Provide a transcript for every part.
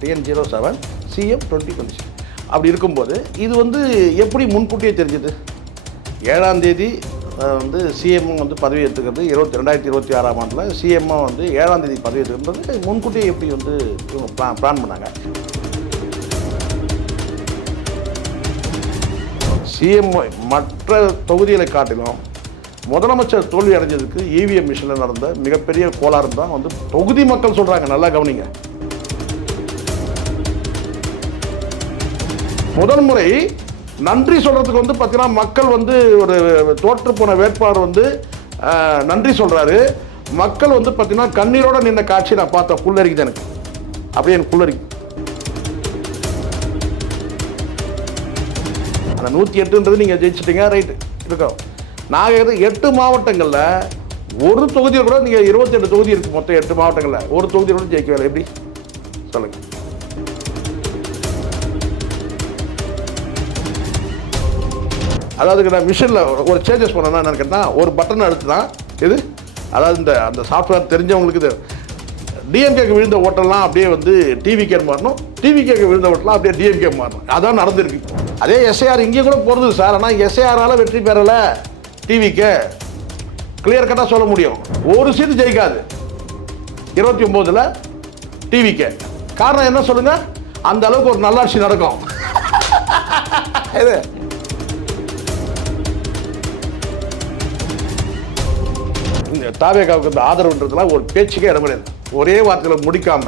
TN07 CM 2026. அப்படி இருக்கும்போது இது வந்து எப்படி முன்கூட்டியே தெரிஞ்சுது? 7ஆம் தேதி வந்து சிஎம் வந்து பதவி ஏற்றுக்கிறது 2026ஆம் ஆண்டில் சிஎம்மாக வந்து 7ஆம் தேதி பதவி ஏற்றுக்கிறது முன்கூட்டியே எப்படி வந்து இவங்க பிளான் பண்ணாங்க? சிஎம் மற்ற தொகுதிகளை காட்டிலும் முதலமைச்சர் தோல்வி அடைஞ்சதுக்கு இவிஎம் மிஷினில் நடந்த மிகப்பெரிய கோளாறு தான் வந்து தொகுதி மக்கள் சொல்கிறாங்க. நல்லா கவனிங்க. முதல் முறை நன்றி சொல்கிறதுக்கு வந்து பார்த்தீங்கன்னா மக்கள் வந்து ஒரு தோற்று போன வேட்பாளர் வந்து நன்றி சொல்கிறாரு. மக்கள் வந்து பார்த்தீங்கன்னா கண்ணீரோடு நின்ற காட்சி நான் பார்த்தேன். புல்லரிக்குது எனக்கு, அப்படியே எனக்கு புல்லரிக்கு. அந்த 108ன்றது நீங்கள் ஜெயிச்சிட்டிங்க, ரைட்டு இருக்கோம். நான் கேட்குறது 8 மாவட்டங்களில் ஒரு தொகுதியில் கூட நீங்கள் 28 தொகுதி இருக்குது மொத்தம் 8 மாவட்டங்களில் ஒரு தொகுதியில் கூட ஜெயிக்கவில்லை. எப்படி சொல்லுங்கள்? அதாவது நான் மிஷினில் ஒரு சேஞ்சஸ் பண்ணேன்னா என்னன்னு கேட்டால் ஒரு பட்டன் அழுத்துனா இது, அதாவது அந்த சாஃப்ட்வேர் தெரிஞ்சவங்களுக்கு இது டிஎம்கேக்கு விழுந்த ஓட்டெல்லாம் அப்படியே வந்து டிவிகே மாறணும், டிவிகேக்கு விழுந்த ஓட்டெல்லாம் அப்படியே டிஎம்கே மாறணும். அதான் நடந்திருக்கு. அதே எஸ்ஐஆர் இங்கே கூட போகிறது சார். ஆனால் எஸ்ஐஆரால் வெற்றி பெறலை டிவிகே, கிளியர் கட்டாக சொல்ல முடியும். ஒரு சீட்டு ஜெயிக்காது 29ல் டிவிகே. காரணம் என்ன சொல்லுங்க? அந்த அளவுக்கு ஒரு நல்லாட்சி நடக்கும். இது இந்த தாவேகாவுக்கு இந்த ஆதரவுன்றதுலாம் ஒரு பேச்சுக்கே இடம் கிடையாது. ஒரே வார்த்தையில் முடிக்காம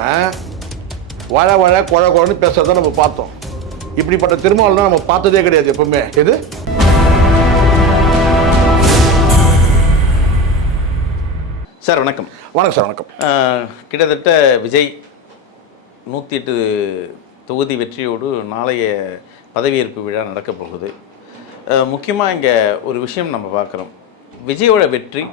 வழ வழ குழ குழன்னு பேசுறத நம்ம பார்த்தோம். இப்படிப்பட்ட திருமாவளவன் நம்ம பார்த்ததே கிடையாது எப்பவுமே. எது சார் வணக்கம். வணக்கம் சார். வணக்கம். கிட்டத்தட்ட விஜய் 108 தொகுதி வெற்றியோடு நாளைய பதவியேற்பு விழா நடக்கப் போகுது. முக்கியமாக இங்கே ஒரு விஷயம் நம்ம பார்க்குறோம். விஜயோட வெற்றி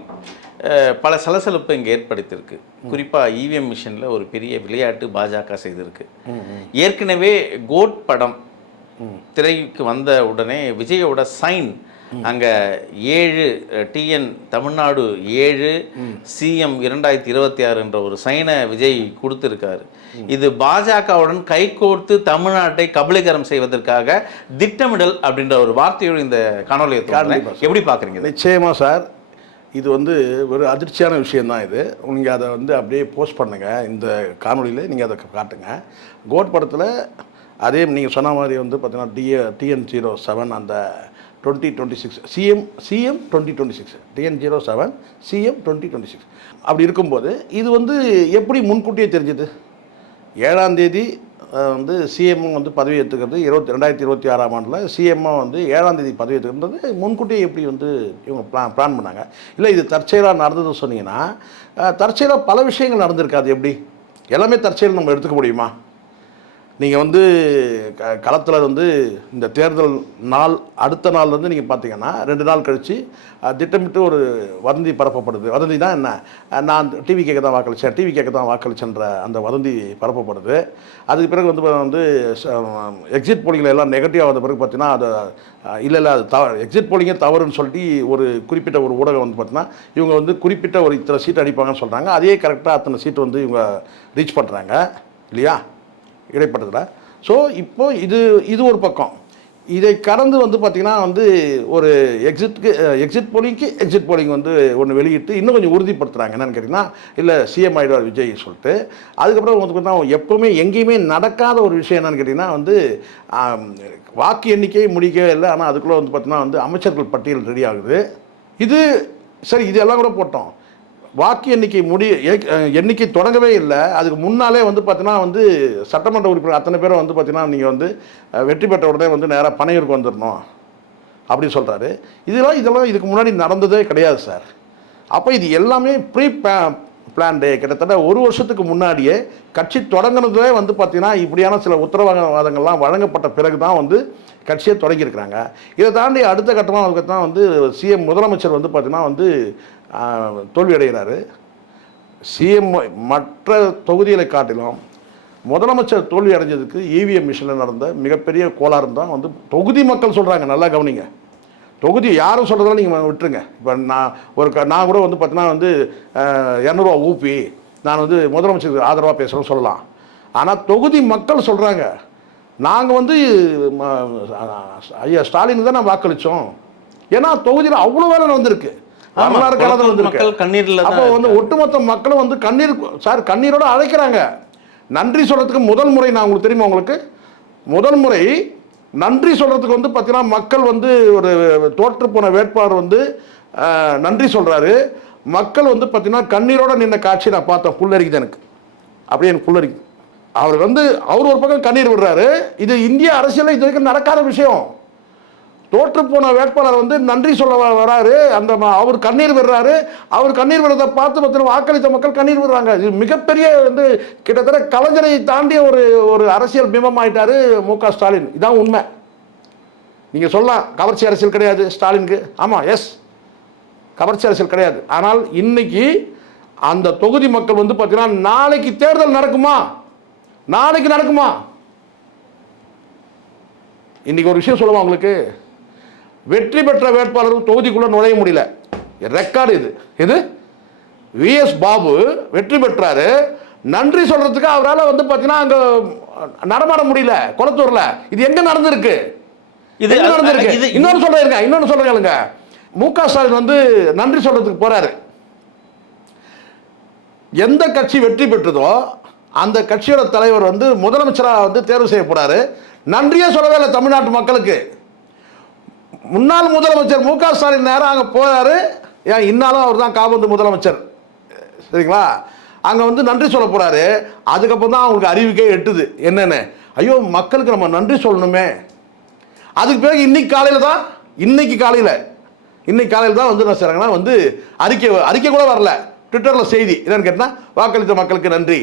பல சலசலப்பை இங்கே ஏற்படுத்தியிருக்கு. குறிப்பாக இவிஎம் மிஷினில் ஒரு பெரிய விளையாட்டு பாஜக செய்திருக்கு. ஏற்கனவே கோட் படம் திரைக்கு வந்த உடனே விஜயோட சைன் அங்கே 7 TN தமிழ்நாடு 7 CM 2026 என்ற ஒரு சைனை விஜய் கொடுத்துருக்காரு. இது பாஜகவுடன் கைகோர்த்து தமிழ்நாட்டை கபலீகரம் செய்வதற்காக திட்டமிடல் அப்படின்ற ஒரு வார்த்தையோடு இந்த காணொலியை எப்படி பார்க்குறீங்க? நிச்சயமாக சார், இது வந்து ஒரு அதிர்ச்சியான விஷயந்தான். இது நீங்கள் அதை வந்து அப்படியே போஸ்ட் பண்ணுங்கள், இந்த காணொலியில் நீங்கள் அதை காட்டுங்க. கோட் படத்தில் அதே நீங்கள் சொன்ன மாதிரி வந்து பார்த்தீங்கன்னா TN07 அந்த 2026 CM 2026 TN07 CM 2026 அப்படி இருக்கும்போது இது வந்து எப்படி முன்கூட்டியே தெரிஞ்சுது? 7ஆம் தேதி வந்து சிஎம் வந்து பதவி ஏற்றுக்கிறது 2026ஆம் ஆண்டில் சிஎம்மாக வந்து 7ஆம் தேதி பதவி ஏற்றுக்கிறது முன்கூட்டியே எப்படி வந்து இவங்க பிளான் பண்ணாங்க? இல்லை இது தற்செயலாக நடந்ததுன்னு சொன்னீங்கன்னா, தற்செயலாக பல விஷயங்கள் நடந்திருக்காது. எப்படி எல்லாமே தற்செயல் நம்ம எடுத்துக்க முடியுமா? நீங்கள் வந்து களத்தில் வந்து இந்த தேர்தல் நாள் அடுத்த நாள் வந்து நீங்கள் பார்த்தீங்கன்னா 2 நாள் கழித்து திட்டமிட்டு ஒரு வதந்தி பரப்பப்படுது. வதந்தினா என்ன? நான் டிவி கேட்க தான் வாக்களித்தேன், டிவி கேட்க தான் வாக்களிச்சேன்ற அந்த வதந்தி பரப்பப்படுது. அதுக்கு பிறகு வந்து எக்ஸிட் போலிங்கில் எல்லாம் நெகட்டிவாக வந்த பிறகு பார்த்தீங்கன்னா அது இல்லை அது எக்ஸிட் போலிங்கே தவறுன்னு சொல்லிட்டு ஒரு குறிப்பிட்ட ஒரு ஊடகம் வந்து பார்த்தீங்கன்னா இவங்க வந்து குறிப்பிட்ட ஒரு இத்தனை சீட் அடிப்பாங்கன்னு சொல்கிறாங்க. அதே கரெக்டாக அத்தனை சீட்டு வந்து இவங்க ரீச் பண்ணுறாங்க இல்லையா இடைப்பட்டதில். ஸோ இப்போது இது ஒரு பக்கம். இதை கடந்து வந்து பார்த்திங்கன்னா வந்து ஒரு எக்ஸிட் போலிங் வந்து ஒன்று வெளியிட்டு இன்னும் கொஞ்சம் உறுதிப்படுத்துகிறாங்க. என்னென்னு கேட்டிங்கன்னா, இல்லை சிஎம் ஆகிடுவார் விஜய் சொல்லிட்டு. அதுக்கப்புறம் வந்து பார்த்தீங்கன்னா எப்போவுமே எங்கேயுமே நடக்காத ஒரு விஷயம் என்னென்னு கேட்டிங்கன்னா வந்து வாக்கு எண்ணிக்கை முடிக்கவே இல்லை. ஆனால் அதுக்குள்ளே வந்து பார்த்திங்கன்னா வந்து அமைச்சர்கள் பட்டியல் ரெடி ஆகுது. இது சரி, இதெல்லாம் கூட போட்டோம். வாக்கு எண்ணிக்கை தொடங்கவே இல்லை. அதுக்கு முன்னாலே வந்து பார்த்தீங்கன்னா வந்து சட்டமன்ற உறுப்பினர் அத்தனை பேரும் வந்து பார்த்தீங்கன்னா நீங்கள் வந்து வெற்றி பெற்ற உடனே வந்து நேராக பனையூருக்கு வந்துடணும் அப்படின்னு சொல்கிறாரு. இதெல்லாம் இதுக்கு முன்னாடி நடந்ததே கிடையாது சார். அப்போ இது எல்லாமே ப்ரீ பிளான்டே. கிட்டத்தட்ட ஒரு வருஷத்துக்கு முன்னாடியே கட்சி தொடங்கினதே வந்து பார்த்தீங்கன்னா இப்படியான சில உத்தரவாதங்கள்லாம் வழங்கப்பட்ட பிறகு தான் வந்து கட்சியை தொடங்கியிருக்கிறாங்க. இதை தாண்டி அடுத்த கட்டமாக தான் வந்து சிஎம் முதலமைச்சர் வந்து பார்த்தீங்கன்னா வந்து தோல்வி அடைகிறாரு. சிஎம் மற்ற தொகுதிகளை காட்டிலும் முதலமைச்சர் தோல்வி அடைஞ்சதுக்கு இவிஎம் மிஷினில் நடந்த மிகப்பெரிய கோளாறு தான் வந்து தொகுதி மக்கள் சொல்கிறாங்க. நல்லா கவனிங்க. தொகுதி யாரும் சொல்கிறதால நீங்கள் விட்டுருங்க. இப்போ நான் கூட வந்து பார்த்தீங்கன்னா வந்து 200 ரூபா ஊப்பி நான் வந்து முதலமைச்சருக்கு ஆதரவாக பேசுகிறேன்னு சொல்லலாம். ஆனால் தொகுதி மக்கள் சொல்கிறாங்க, நாங்கள் வந்து ஐயா ஸ்டாலின் தான் நான் வாக்களித்தோம். ஏன்னா தொகுதியில் அவ்வளோ வேலை வந்திருக்கு, வரலாறு காலத்தில் வந்திருக்கு. கண்ணீரில் அப்போ வந்து ஒட்டுமொத்த மக்களும் வந்து கண்ணீர் சார் கண்ணீரோட அழைக்கிறாங்க. நன்றி சொல்கிறதுக்கு முதல் முறை நான் உங்களுக்கு தெரியுமா, உங்களுக்கு முதல் முறை நன்றி சொல்கிறதுக்கு வந்து பார்த்தீங்கன்னா மக்கள் வந்து ஒரு தோற்று போன வேட்பாளர் வந்து நன்றி சொல்கிறாரு. மக்கள் வந்து பார்த்தீங்கன்னா கண்ணீரோட நின்ற காட்சி நான் பார்த்தேன். புல்லரிக்குது எனக்கு, அப்படியே எனக்கு புல்லரிக்குது. அவர் வந்து அவர் ஒரு பக்கம் கண்ணீர் விடுறாரு. இது இந்திய அரசியலில் இது வரைக்கும் நடக்காத விஷயம். தோற்று போன வேட்பாளர் வந்து நன்றி சொல்ல வராரு, அந்த அவர் கண்ணீர் விடுறாரு. அவர் கண்ணீர் விடுறதை பார்த்து பார்த்தீங்கன்னா வாக்களித்த மக்கள் கண்ணீர் விடுறாங்க. இது மிகப்பெரிய வந்து கிட்டத்தட்ட கலைஞரை தாண்டிய ஒரு அரசியல் பிம்பம் ஆயிட்டாரு மு.க. ஸ்டாலின். இதான் உண்மை. நீங்கள் சொல்லலாம் கவர்ச்சி அரசியல் கிடையாது ஸ்டாலினுக்கு. ஆமாம், எஸ், கவர்ச்சி அரசியல் கிடையாது. ஆனால் இன்னைக்கு அந்த தொகுதி மக்கள் வந்து பார்த்தீங்கன்னா நாளைக்கு தேர்தல் நடக்குமா, நாளைக்கு நடக்குமா, இன்னைக்கு ஒரு விஷயம் சொல்லுவா உங்களுக்கு, வெற்றி பெற்ற வேட்பாளர் தொகுதிக்குள்ள நுழைய முடியல. ரெக்கார்டு இது. இது விஎஸ் பாபு வெற்றி பெற்றாரு. நன்றி சொல்றதுக்கு அவரால் வந்து பார்த்தீங்கன்னா அங்கே நடமாட முடியல கொளத்தூர்ல. இது எங்க நடந்திருக்கு? இது நடந்திருக்கு. இன்னொன்னு சொல்றேங்க. மு.க. ஸ்டாலின் வந்து நன்றி சொல்றதுக்கு போறாரு. எந்த கட்சி வெற்றி பெற்றதோ அந்த கட்சியோட தலைவர் வந்து முதலமைச்சராக வந்து தேர்வு செய்யப்படுறாரு. நன்றியே சொல்லவே இல்லை தமிழ்நாட்டு மக்களுக்கு. முன்னாள் முதலமைச்சர் மு.க. ஸ்டாலின் நேரம் அங்கே போறாரு. ஏன் இன்னாலும் அவர் தான் காபந்து முதலமைச்சர், சரிங்களா? அங்கே வந்து நன்றி சொல்ல போறாரு. அதுக்கப்புறம் தான் அவங்களுக்கு அறிவிக்கே எட்டுது என்னன்னு, ஐயோ மக்களுக்கு நம்ம நன்றி சொல்லணுமே. அதுக்கு பிறகு இன்னைக்கு காலையில் தான் வந்து என்ன செய்றாங்கன்னா வந்து அறிக்கை கூட வரல. ட்விட்டரில் செய்தி என்னன்னு கேட்டால் வாக்களித்த மக்களுக்கு நன்றி.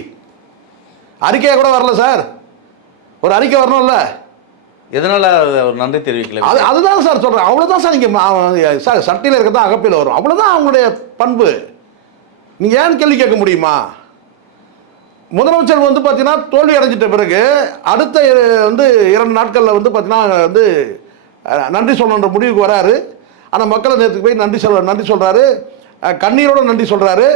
அறிக்கையாக கூட வரல சார். ஒரு அறிக்கை வரணும்ல, எதனால் ஒரு நன்றி தெரிவிக்கல? அதுதான் சார் சொல்கிறேன். அவ்வளோதான் சார். நீங்கள் சார் சட்டையில் இருக்க தான் அகப்பையில் வரும், அவ்வளோதான் அவங்களுடைய பண்பு. நீங்கள் ஏன்னு கேள்வி கேட்க முடியுமா? முதலமைச்சர் வந்து பார்த்தீங்கன்னா தோல்வி அடைஞ்சிட்ட பிறகு அடுத்த வந்து 2 நாட்களில் வந்து பார்த்தீங்கன்னா வந்து நன்றி சொல்லணுன்ற முடிவுக்கு வராரு. ஆனால் மக்களை நேரத்துக்கு போய் நன்றி சொல்கிறாரு, கண்ணீரோட நன்றி சொல்கிறாரு.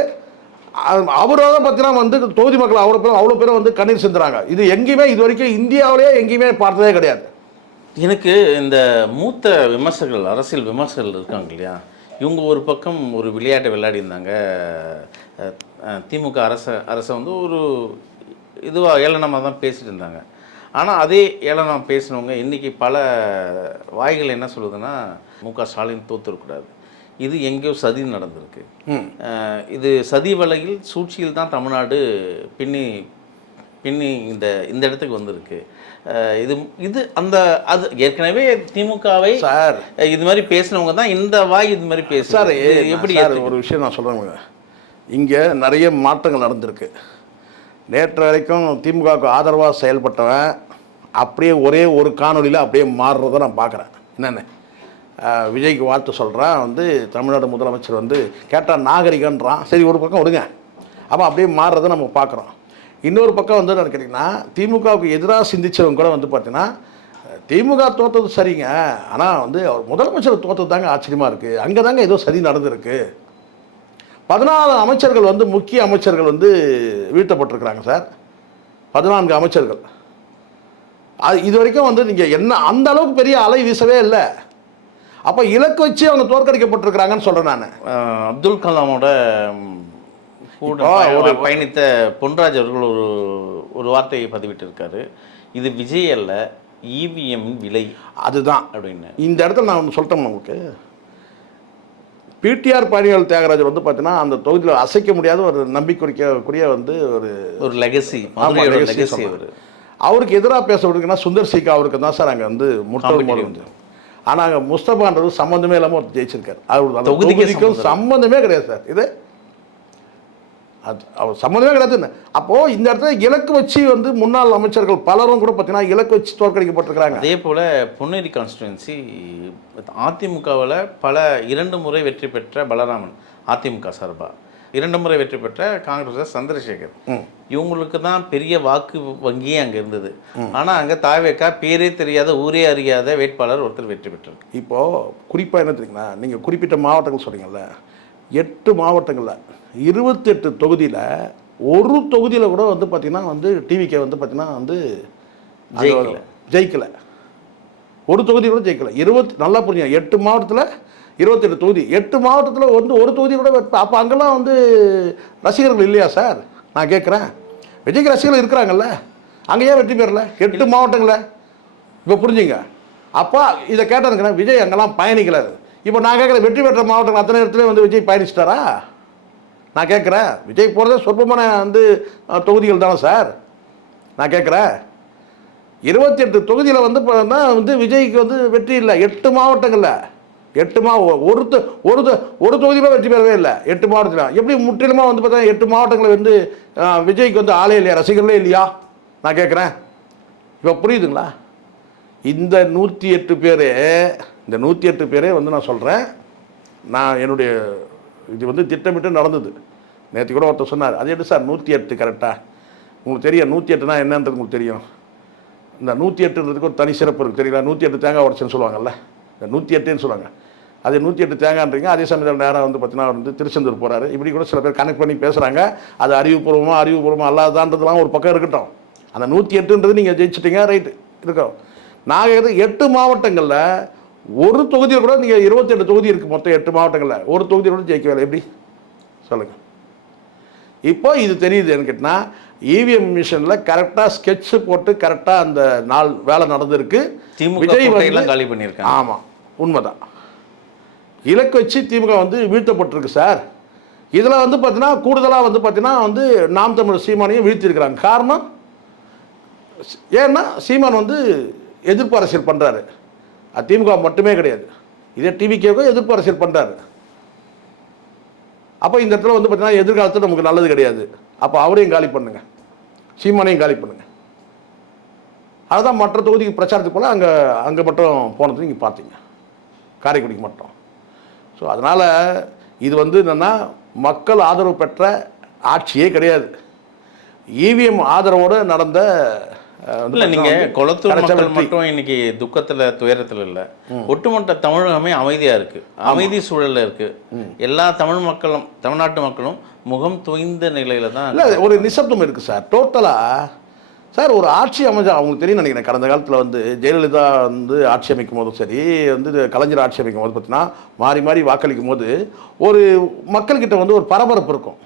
அவரோட பார்த்தீங்கன்னா வந்து தொகுதி மக்கள் அவ்வளோ பேரும் வந்து கண்ணீர் சிந்துறாங்க. இது எங்கேயுமே இது வரைக்கும் இந்தியாவிலேயே எங்கேயுமே பார்த்ததே கிடையாது. எனக்கு இந்த மூத்த விமர்சகர்கள், அரசியல் விமர்சகர்கள் இருக்காங்க இல்லையா, இவங்க ஒரு பக்கம் ஒரு விளையாட்டை விளையாடிருந்தாங்க. திமுக அரசை வந்து ஒரு இதுவாக ஏளனமாக தான் பேசிட்டு இருந்தாங்க. ஆனால் அதே ஏளனம் பேசினவங்க இன்றைக்கி பல வாய்கள் என்ன சொல்லுதுன்னா, மு.க. ஸ்டாலின் தோற்றுருக்கூடாது, இது எங்கேயோ சதி நடந்திருக்கு, இது சதி வலையில் சூழ்ச்சியில் தான் தமிழ்நாடு பின்னி இந்த இடத்துக்கு வந்திருக்கு. இது அது ஏற்கனவே திமுகவை சார் இது மாதிரி பேசினவங்க தான் இந்த வாய் இது மாதிரி பேச சார். எப்படி ஒரு விஷயம் நான் சொல்கிறேங்க, இங்கே நிறைய மாற்றங்கள் நடந்திருக்கு. நேற்று வரைக்கும் திமுகவுக்கு ஆதரவாக செயல்பட்டவன் அப்படியே ஒரே ஒரு காணொலியில் அப்படியே மாறுறதை நான் பார்க்குறேன். என்னென்ன விஜய்க்கு வாழ்த்து சொல்கிறான், வந்து தமிழ்நாடு முதலமைச்சர் வந்து கேட்டால் நாகரிகன்றான். சரி, ஒரு பக்கம் விடுங்க. அப்போ அப்படியே மாறுறதை நம்ம பார்க்குறோம். இன்னொரு பக்கம் வந்து என்ன கேட்டிங்கன்னா, திமுகவுக்கு எதிராக சிந்திச்சவங்க கூட வந்து பார்த்தீங்கன்னா திமுக தோற்றது சரிங்க, ஆனால் வந்து அவர் முதலமைச்சர் தோற்றது தாங்க ஆச்சரியமாக இருக்குது, அங்கே தாங்க ஏதோ சதி நடந்திருக்கு. 14 அமைச்சர்கள் வந்து முக்கிய அமைச்சர்கள் வந்து வீழ்த்தப்பட்டிருக்கிறாங்க சார். 14 அமைச்சர்கள். இது வரைக்கும் வந்து நீங்கள் என்ன அந்த அளவுக்கு பெரிய அலை வீசவே இல்லை. அப்போ இலக்கு வச்சு அவங்க தோற்கடிக்கப்பட்டிருக்கிறாங்கன்னு சொல்கிறேன் நான். அப்துல் கலாமோட கூட பயணித்த பொன்ராஜ் அவர்கள் ஒரு வார்த்தையை பதிவிட்டிருக்காரு, இது விஜய் அல்ல இவிஎம் விலை அதுதான் அப்படின்னு. இந்த இடத்துல நான் ஒன்று சொல்லிட்டேன் உங்களுக்கு. பிடிஆர் பழனிவேல் தியாகராஜர் வந்து பார்த்தீங்கன்னா அந்த தொகுதியில் அசைக்க முடியாத ஒரு நம்பிக்கைக்குரிய வந்து ஒரு லெகசி. அவருக்கு எதிராக பேசப்படுதுன்னா சுந்தர் சிக்கா அவருக்கு தான் சார் அங்கே வந்து முட்டல் வந்து. ஆனால் அங்கே முஸ்தபான்றது சம்மந்தமே இல்லாமல் ஒருத்தர் ஜெயிச்சிருக்காரு. அவர் தொகுதிக்கும் சம்மந்தமே கிடையாது சார். இது அவர் சம்மந்தமே கிடையாது. அப்போது இந்த இடத்துல இலக்கு வச்சு வந்து முன்னாள் அமைச்சர்கள் பலரும் கூட பார்த்தீங்கன்னா இலக்கு வச்சு தோற்கடிக்கப்பட்டிருக்கிறாங்க. அதே போல் பொன்னேரி கான்ஸ்டிடுவன்சி அதிமுகவில் 2 முறை வெற்றி பெற்ற பலராமன் அதிமுக சார்பாக, 2 முறை வெற்றி பெற்ற காங்கிரஸ் சந்திரசேகர், இவங்களுக்கு தான் பெரிய வாக்கு வங்கியே அங்கே இருந்தது. ஆனால் அங்கே தாவேக்கா பேரே தெரியாத ஊரே அறியாத வேட்பாளர் ஒருத்தர் வெற்றி பெற்றார். இப்போது குறிப்பாக என்ன தெரியுங்களா, நீங்கள் குறிப்பிட்ட மாவட்டங்கள் சொல்கிறீங்கல்ல, 8 மாவட்டங்களில் 28 தொகுதியில் ஒரு தொகுதியில் கூட வந்து பார்த்திங்கன்னா வந்து டிவிகே வந்து பார்த்திங்கன்னா வந்து ஜெயிக்கலை. ஒரு தொகுதி கூட ஜெயிக்கலை. நல்லா புரிஞ்சுங்க, 8 மாவட்டத்தில் 28 தொகுதி, 8 மாவட்டத்தில் வந்து ஒரு தொகுதி கூட. அப்போ அங்கெல்லாம் வந்து ரசிகர்கள் இல்லையா சார்? நான் கேட்குறேன். விஜய்க்கு ரசிகர்கள் இருக்கிறாங்கல்ல, அங்கே ஏன் வெற்றி பெறல 8 மாவட்டங்களில்? இப்போ புரிஞ்சுங்க. அப்போ இதை கேட்டதுக்குன்னா விஜய் அங்கெல்லாம் பயணிக்கலை. இப்போ நான் கேட்குறேன், வெற்றி பெற்ற மாவட்டங்கள் அத்தனை இடத்துல வந்து விஜய் பயணிச்சிட்டாரா? நான் கேட்குறேன். விஜய் போகிறதே சொற்பமான வந்து தொகுதிகள் தானே சார்? நான் கேட்குறேன். 28 தொகுதியில் வந்து வந்து விஜய்க்கு வந்து வெற்றி இல்லை. 8 மாவட்டங்களில் 8 ஒரு தொகுதியில் வெற்றி பெறவே இல்லை. 8 மாவட்டத்தில் எப்படி முற்றிலுமாக வந்து பார்த்தா 8 மாவட்டங்களில் வந்து விஜய்க்கு வந்து ஆளே இல்லையா, ரசிகர்களே இல்லையா? நான் கேட்குறேன். இப்போ புரியுதுங்களா? இந்த 108 பேரே வந்து நான் சொல்கிறேன், நான் என்னுடைய இது வந்து திட்டமிட்டு நடந்தது. நேற்று கூட ஒருத்தர் சொன்னார், அது எப்படி சார் 108 கரெக்டாக? உங்களுக்கு தெரியும் 108னா என்னன்றது உங்களுக்கு தெரியும். இந்த 108ன்றதுக்கு ஒரு தனி சிறப்பு இருக்குது தெரியல. 108 தேங்காய் உடச்சுன்னு சொல்லுவாங்கல்ல, இந்த 108ன்னு சொல்லுவாங்க. அது 108 தேங்காய்ன்றீங்க. அதே சமயத்தில் நேரம் வந்து பார்த்தீங்கன்னா வந்து திருச்செந்தூர் போகிறாரு. இப்படி கூட சில பேர் கனெக்ட் பண்ணி பேசுகிறாங்க. அது அறிவுபூர்வமாக அல்லாதான்றதுலாம் ஒரு பக்கம் இருக்கட்டும். அந்த 108ன்றது நீங்கள் ஜெயிச்சிட்டிங்க, ரைட்டு இருக்கோம். நாங்கள் 8 மாவட்டங்களில் ஒரு தொகுதியில் கூட நீங்கள் 28 தொகுதி இருக்குது மொத்தம் 8 மாவட்டங்களில் ஒரு தொகுதியில் கூட ஜெயிக்க வேலை எப்படி சொல்லுங்கள்? இப்போ இது தெரியுது என்ன கேட்டால், இவிஎம் மிஷினில் கரெக்டாக ஸ்கெட்சு போட்டு கரெக்டாக அந்த நாள் வேலை நடந்திருக்கு. விஜய் வந்து காலி பண்ணியிருக்காங்க. ஆமாம், உண்மைதான். இலக்கு வச்சு திமுக வந்து வீழ்த்தப்பட்டிருக்கு சார். இதில் வந்து பார்த்தீங்கன்னா கூடுதலாக வந்து பார்த்தீங்கன்னா வந்து நாம் தமிழர் சீமானையும் வீழ்த்திருக்கிறாங்க. காரணம் ஏன்னா சீமான் வந்து எதிர்ப்பு அரசியல் பண்ணுறாரு. அது திமுக மட்டுமே கிடையாது, இதே டிவிகேவுக்கும் எதிர்ப்பு அரசியல் பண்ணுறாரு. அப்போ இந்த இடத்துல வந்து பார்த்தீங்கன்னா எதிர்காலத்தில் நமக்கு நல்லது கிடையாது. அப்போ அவரையும் காலி பண்ணுங்க, சீமானையும் காலி பண்ணுங்க. அதுதான் மற்ற தொகுதிக்கு பிரச்சாரத்துக்கு போல் அங்கே மட்டும் போனது நீங்கள் பார்த்தீங்க, காரைக்குடிக்கு மட்டும். ஸோ அதனால் இது வந்து என்னென்னா மக்கள் ஆதரவு பெற்ற ஆட்சியே கிடையாது. இவிஎம் ஆதரவோடு நடந்த இல்லை. நீங்கள் கொளத்தூர் மக்கள் மட்டும் இன்னைக்கு துக்கத்தில் துயரத்தில் இல்லை, ஒட்டுமொத்த தமிழகமே அமைதியாக இருக்குது, அமைதி சூழலில் இருக்குது. எல்லா தமிழ்நாட்டு மக்களும் முகம் தோய்ந்த நிலையில தான் இல்லை, ஒரு நிசப்தம் இருக்குது சார். டோட்டலாக சார் ஒரு ஆட்சி அமைஞ்சா அவங்களுக்கு தெரியும் நினைக்கிறேன். கடந்த காலத்தில் வந்து ஜெயலலிதா வந்து ஆட்சி அமைக்கும் போதும் சரி, வந்து கலைஞர் ஆட்சி அமைக்கும் போது பார்த்தீங்கன்னா மாறி வாக்களிக்கும் போது ஒரு மக்கள்கிட்ட வந்து ஒரு பரபரப்பு இருக்கும்.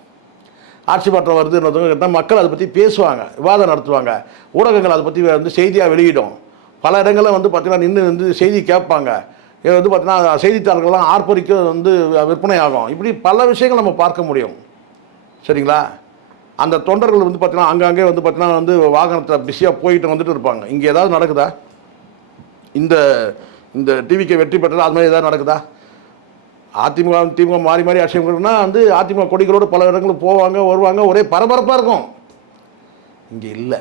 ஆட்சி மாற்றம் வருதுன்னு கேட்டால் மக்கள் அதை பற்றி பேசுவாங்க, விவாதம் நடத்துவாங்க, ஊடகங்கள் அதை பற்றி வந்து செய்தியாக வெளியிடும். பல இடங்களில் வந்து பார்த்திங்கன்னா நின்று வந்து செய்தி கேட்பாங்க. வந்து பார்த்திங்கன்னா செய்தித்தாள்கள்லாம் ஆர்ப்பரிக்க வந்து விற்பனை ஆகும். இப்படி பல விஷயங்கள் நம்ம பார்க்க முடியும். சரிங்களா? அந்த தொண்டர்கள் வந்து பார்த்திங்கன்னா அங்கங்கே வந்து பார்த்திங்கன்னா வந்து வாகனத்தில் பிஸியாக போயிட்டு வந்துட்டு இருப்பாங்க. இங்கே ஏதாவது நடக்குதா? இந்த டிவிக்கு வெற்றி பெற்றது அது மாதிரி ஏதாவது நடக்குதா? திமுக மாறி ஆட்சியம்னா வந்து அதிமுக கொடிகளோடு பல இடங்களுக்கு போவாங்க வருவாங்க, ஒரே பரபரப்பாக இருக்கும். இங்கே இல்லை,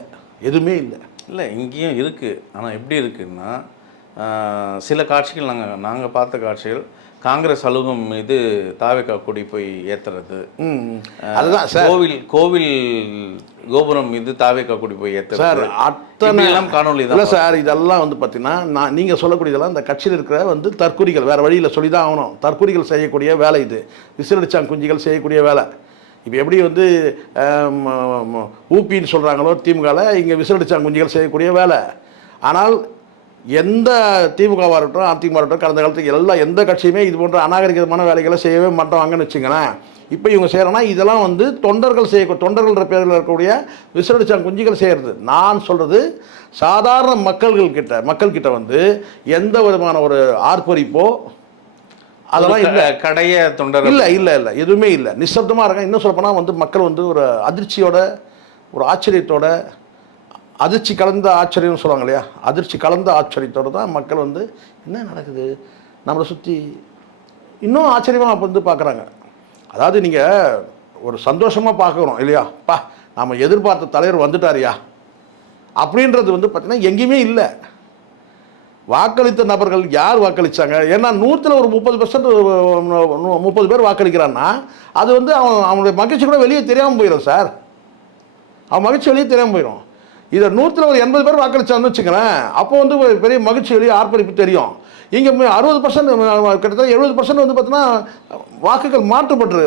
எதுவுமே இல்லை. இங்கேயும் இருக்குது. ஆனால் எப்படி இருக்குன்னா, சில காட்சிகள் நாங்கள் பார்த்த காட்சிகள், காங்கிரஸ் அலுவலகம் மீது தாவேகா கொடி போய் ஏற்றுறது, அதுதான் சார். கோவில் கோபுரம் மீது தாவேகா கொடி போய் ஏற்றுறது சார். அத்தனை காணொலி தான் இல்லை சார். இதெல்லாம் வந்து பார்த்தீங்கன்னா நீங்கள் சொல்லக்கூடியதெல்லாம் இந்த கட்சியில் இருக்கிற வந்து தற்கொலைகள், வேறு வழியில் சொல்லி தான் ஆகணும். தற்கொலைகள் செய்யக்கூடிய வேலை இது, விசிலடிச்சாங்க குஞ்சுகள் செய்யக்கூடிய வேலை. இப்போ எப்படி வந்து ஊப்பின்னு சொல்கிறாங்களோ திமுகவில், இங்கே விசிலடிச்சாங்க குஞ்சுகள் செய்யக்கூடிய வேலை. ஆனால் எந்த திமுகவாக இருக்கட்டும் அதிமுக இருக்கட்டும் கடந்த காலத்துக்கு எந்த கட்சியுமே இது போன்ற அநாகரிகமான வேலைகளை செய்யவே மாட்டாங்கன்னு வச்சுங்களேன். இப்போ இவங்க செய்கிறோன்னா இதெல்லாம் வந்து தொண்டர்கள்ன்ற பேரில் இருக்கக்கூடிய விசிலடிச்சாங்க குஞ்சுகள் செய்கிறது. நான் சொல்கிறது சாதாரண மக்கள்கிட்ட வந்து எந்த விதமான ஒரு ஆர்ப்பரிப்போ அதெல்லாம் இல்லை. கடைய தொண்டர் இல்லை, எதுவுமே இல்லை. நிசப்தமாக இருக்காங்க. இன்னும் சொல்லப்போனால் வந்து மக்கள் வந்து ஒரு அதிர்ச்சியோட, ஒரு ஆச்சரியத்தோட, அதிர்ச்சி கலந்த ஆச்சரியம்னு சொல்லுவாங்க இல்லையா, அதிர்ச்சி கலந்த ஆச்சரியத்தோடு தான் மக்கள் வந்து என்ன நடக்குது நம்மளை சுற்றி இன்னும் ஆச்சரியமாக அப்போ வந்து பார்க்குறாங்க. அதாவது நீங்கள் ஒரு சந்தோஷமாக பார்க்கணும் இல்லையா, நம்ம எதிர்பார்த்த தலைவர் வந்துட்டாரியா அப்படின்றது வந்து பார்த்திங்கன்னா எங்கேயுமே இல்லை. வாக்களித்த நபர்கள் யார் வாக்களித்தாங்க? ஏன்னா 100ல் ஒரு 30% பேர் வாக்களிக்கிறான்னா அது வந்து அவனுடைய மகிழ்ச்சி கூட வெளியே தெரியாமல் போயிடும் சார். அவன் மகிழ்ச்சி வெளியே தெரியாமல் போயிடும். இதை 100ல் ஒரு 80 பேர் வாக்களிச்சான்னு வச்சுக்கிறேன், அப்போ வந்து ஒரு பெரிய மகிழ்ச்சி வெளியே ஆர்ப்பரிப்பு தெரியும். இங்கே 60% கிட்டத்தட்ட 70% வந்து பார்த்தீங்கன்னா வாக்குகள் மாற்றப்பட்டு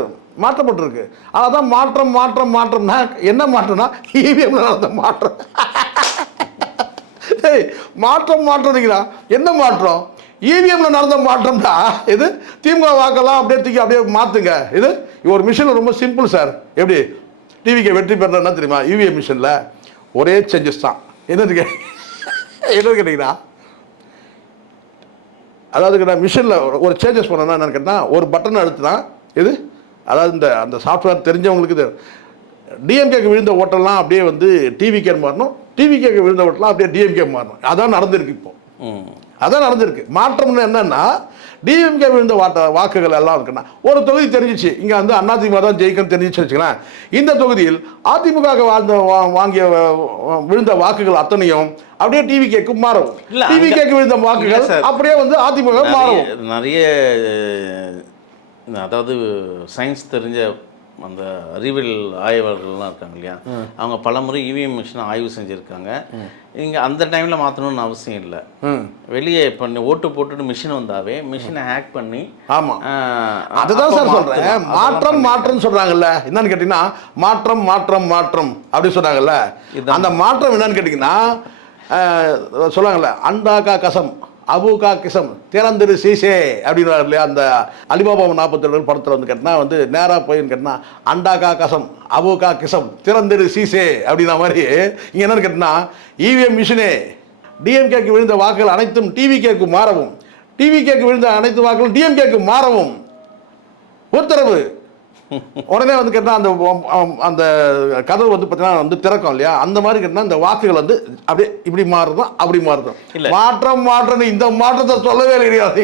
மாற்றப்பட்டிருக்கு. அதான் மாற்றம் மாற்றம் மாற்றம்னா என்ன மாற்றம்னா இவிஎம்ல நடந்த மாற்றம். ஏய், மாற்றம் மாற்றம்ங்கிறா என்ன மாற்றம்? இவிஎம்ல நடந்த மாற்றம்டா இது. திமுக வாக்கெல்லாம் அப்படியே தூக்கி அப்படியே மாத்துங்க. இது ஒரு மிஷின் ரொம்ப சிம்பிள் சார். எப்படி டிவிக்கு வெற்றி பெறனா தெரியுமா? இவிஎம் மிஷினில் ஒரே சேஞ்சஸ் தான். என்னது கேட்டீங்கன்னா, அதாவது நான் மிஷினில் ஒரு சேஞ்சஸ் பண்ணனா என்னன்னு கேட்டால், ஒரு பட்டன் அழுத்துனா இது, அதாவது இந்த அந்த சாஃப்ட்வேர் தெரிஞ்சவங்களுக்கு இது டிஎம்கேக்கு விழுந்த ஓட்டெல்லாம் அப்படியே வந்து டிவிகே மாறணும், டிவிகேக்கு விழுந்த ஓட்டெல்லாம் அப்படியே டிஎம்கே மாறணும். அதான் நடந்திருக்கு. இப்போ அதான் நடந்திருக்கு. மாற்றம்னு என்னன்னா, டிஎம்கே விழுந்த வாக்குகள் எல்லாம் இருக்குன்னா ஒரு தொகுதி தெரிஞ்சிச்சு, இங்கே வந்து அதிமுக தான் ஜெயிக்கும் தெரிஞ்சிச்சு வச்சுக்கலாம். இந்த தொகுதியில் அதிமுக வாங்கிய விழுந்த வாக்குகள் அத்தனையும் அப்படியே டிவிகேக்கு மாறும். டிவிகேக்கு விழுந்த வாக்குகள் அப்படியே வந்து அதிமுக மாறும். நிறைய அதாவது சயின்ஸ் தெரிஞ்ச அந்த அறிவியல் ஆய்வாளர்கள்லாம் இருக்காங்க இல்லையா, அவங்க பல முறை இவிஎம் மிஷினை ஆய்வு செஞ்சுருக்காங்க. இங்கே அந்த டைமில் மாற்றணும்னு அவசியம் இல்லை. வெளியே பண்ணி ஓட்டு போட்டுட்டு மிஷின் வந்தாவே மிஷினை ஹேக் பண்ணி. ஆமாம், அதுதான் சார் சொல்கிறேன். மாற்றம் மாற்றம் சொல்கிறாங்கல்ல, என்னன்னு கேட்டிங்கன்னா மாற்றம் மாற்றம் மாற்றம் அப்படி சொல்கிறாங்கல்ல, அந்த மாற்றம் என்னன்னு கேட்டிங்கன்னா சொல்லுவாங்கல்ல, அண்டாக்கா கசம் அபுகா கிசம் திறந்திரு சீசே அப்படின்றாரு இல்லையா, அந்த அலிபாபா 42 படத்தில் வந்து கேட்டினா வந்து நேராக போயின்னு கேட்டினா அண்டாக்கா கசம் அபுகா கிசம் திறந்திரு சீசே அப்படின்னா மாதிரி இங்கே என்னன்னு கேட்டினா இவிஎம் மிஷினே டிஎம்கேக்கு விழுந்த வாக்குகள் அனைத்தும் டிவிகேக்கு மாறவும், டிவிகேக்கு விழுந்த அனைத்து வாக்குகளும் டிஎம்கேக்கு மாறவும் உத்தரவு. உடனே வந்து கேட்டால் அந்த அந்த கதவு வந்து பார்த்தீங்கன்னா வந்து திறக்கும் இல்லையா, அந்த மாதிரி கேட்டால் இந்த வாக்குகள் வந்து அப்படியே இப்படி மாறுறதும் அப்படி மாறுறதும். இல்லை மாற்றம் மாற்றம் இந்த மாற்றத்தை சொல்லவே கிடையாது.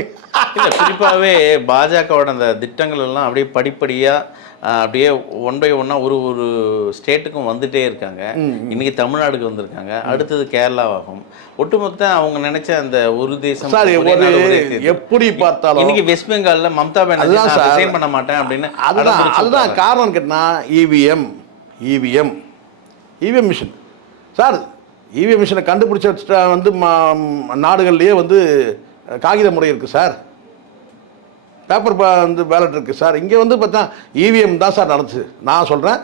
இல்லை, குறிப்பாகவே பாஜகவோட அந்த திட்டங்கள் எல்லாம் அப்படியே படிப்படியாக அப்படியே ஒன் பை ஒன்னாக ஒரு ஒரு ஸ்டேட்டுக்கும் வந்துட்டே இருக்காங்க. இன்னைக்கு தமிழ்நாடுக்கு வந்திருக்காங்க, அடுத்தது கேரளாவாகும். ஒட்டுமொத்த அவங்க நினைச்ச அந்த ஒரு தேசம் எப்படி பார்த்தாலும் இன்னைக்கு வெஸ்ட் பெங்கால்ல மம்தா பானர்ஜி ரிசைன் பண்ண மாட்டேன் அப்படின்னு. அதுதான் காரணம் கேட்டா EVM EVM EVM machine sir. EVM மிஷினை கண்டுபிடிச்ச வந்து நாடுகள்லேயே வந்து காகித முறை இருக்குது சார், பேப்பர் வந்து பேலட் இருக்குது சார். இங்கே வந்து பார்த்தா இவிஎம் தான் சார் நடந்துச்சு. நான் சொல்கிறேன்,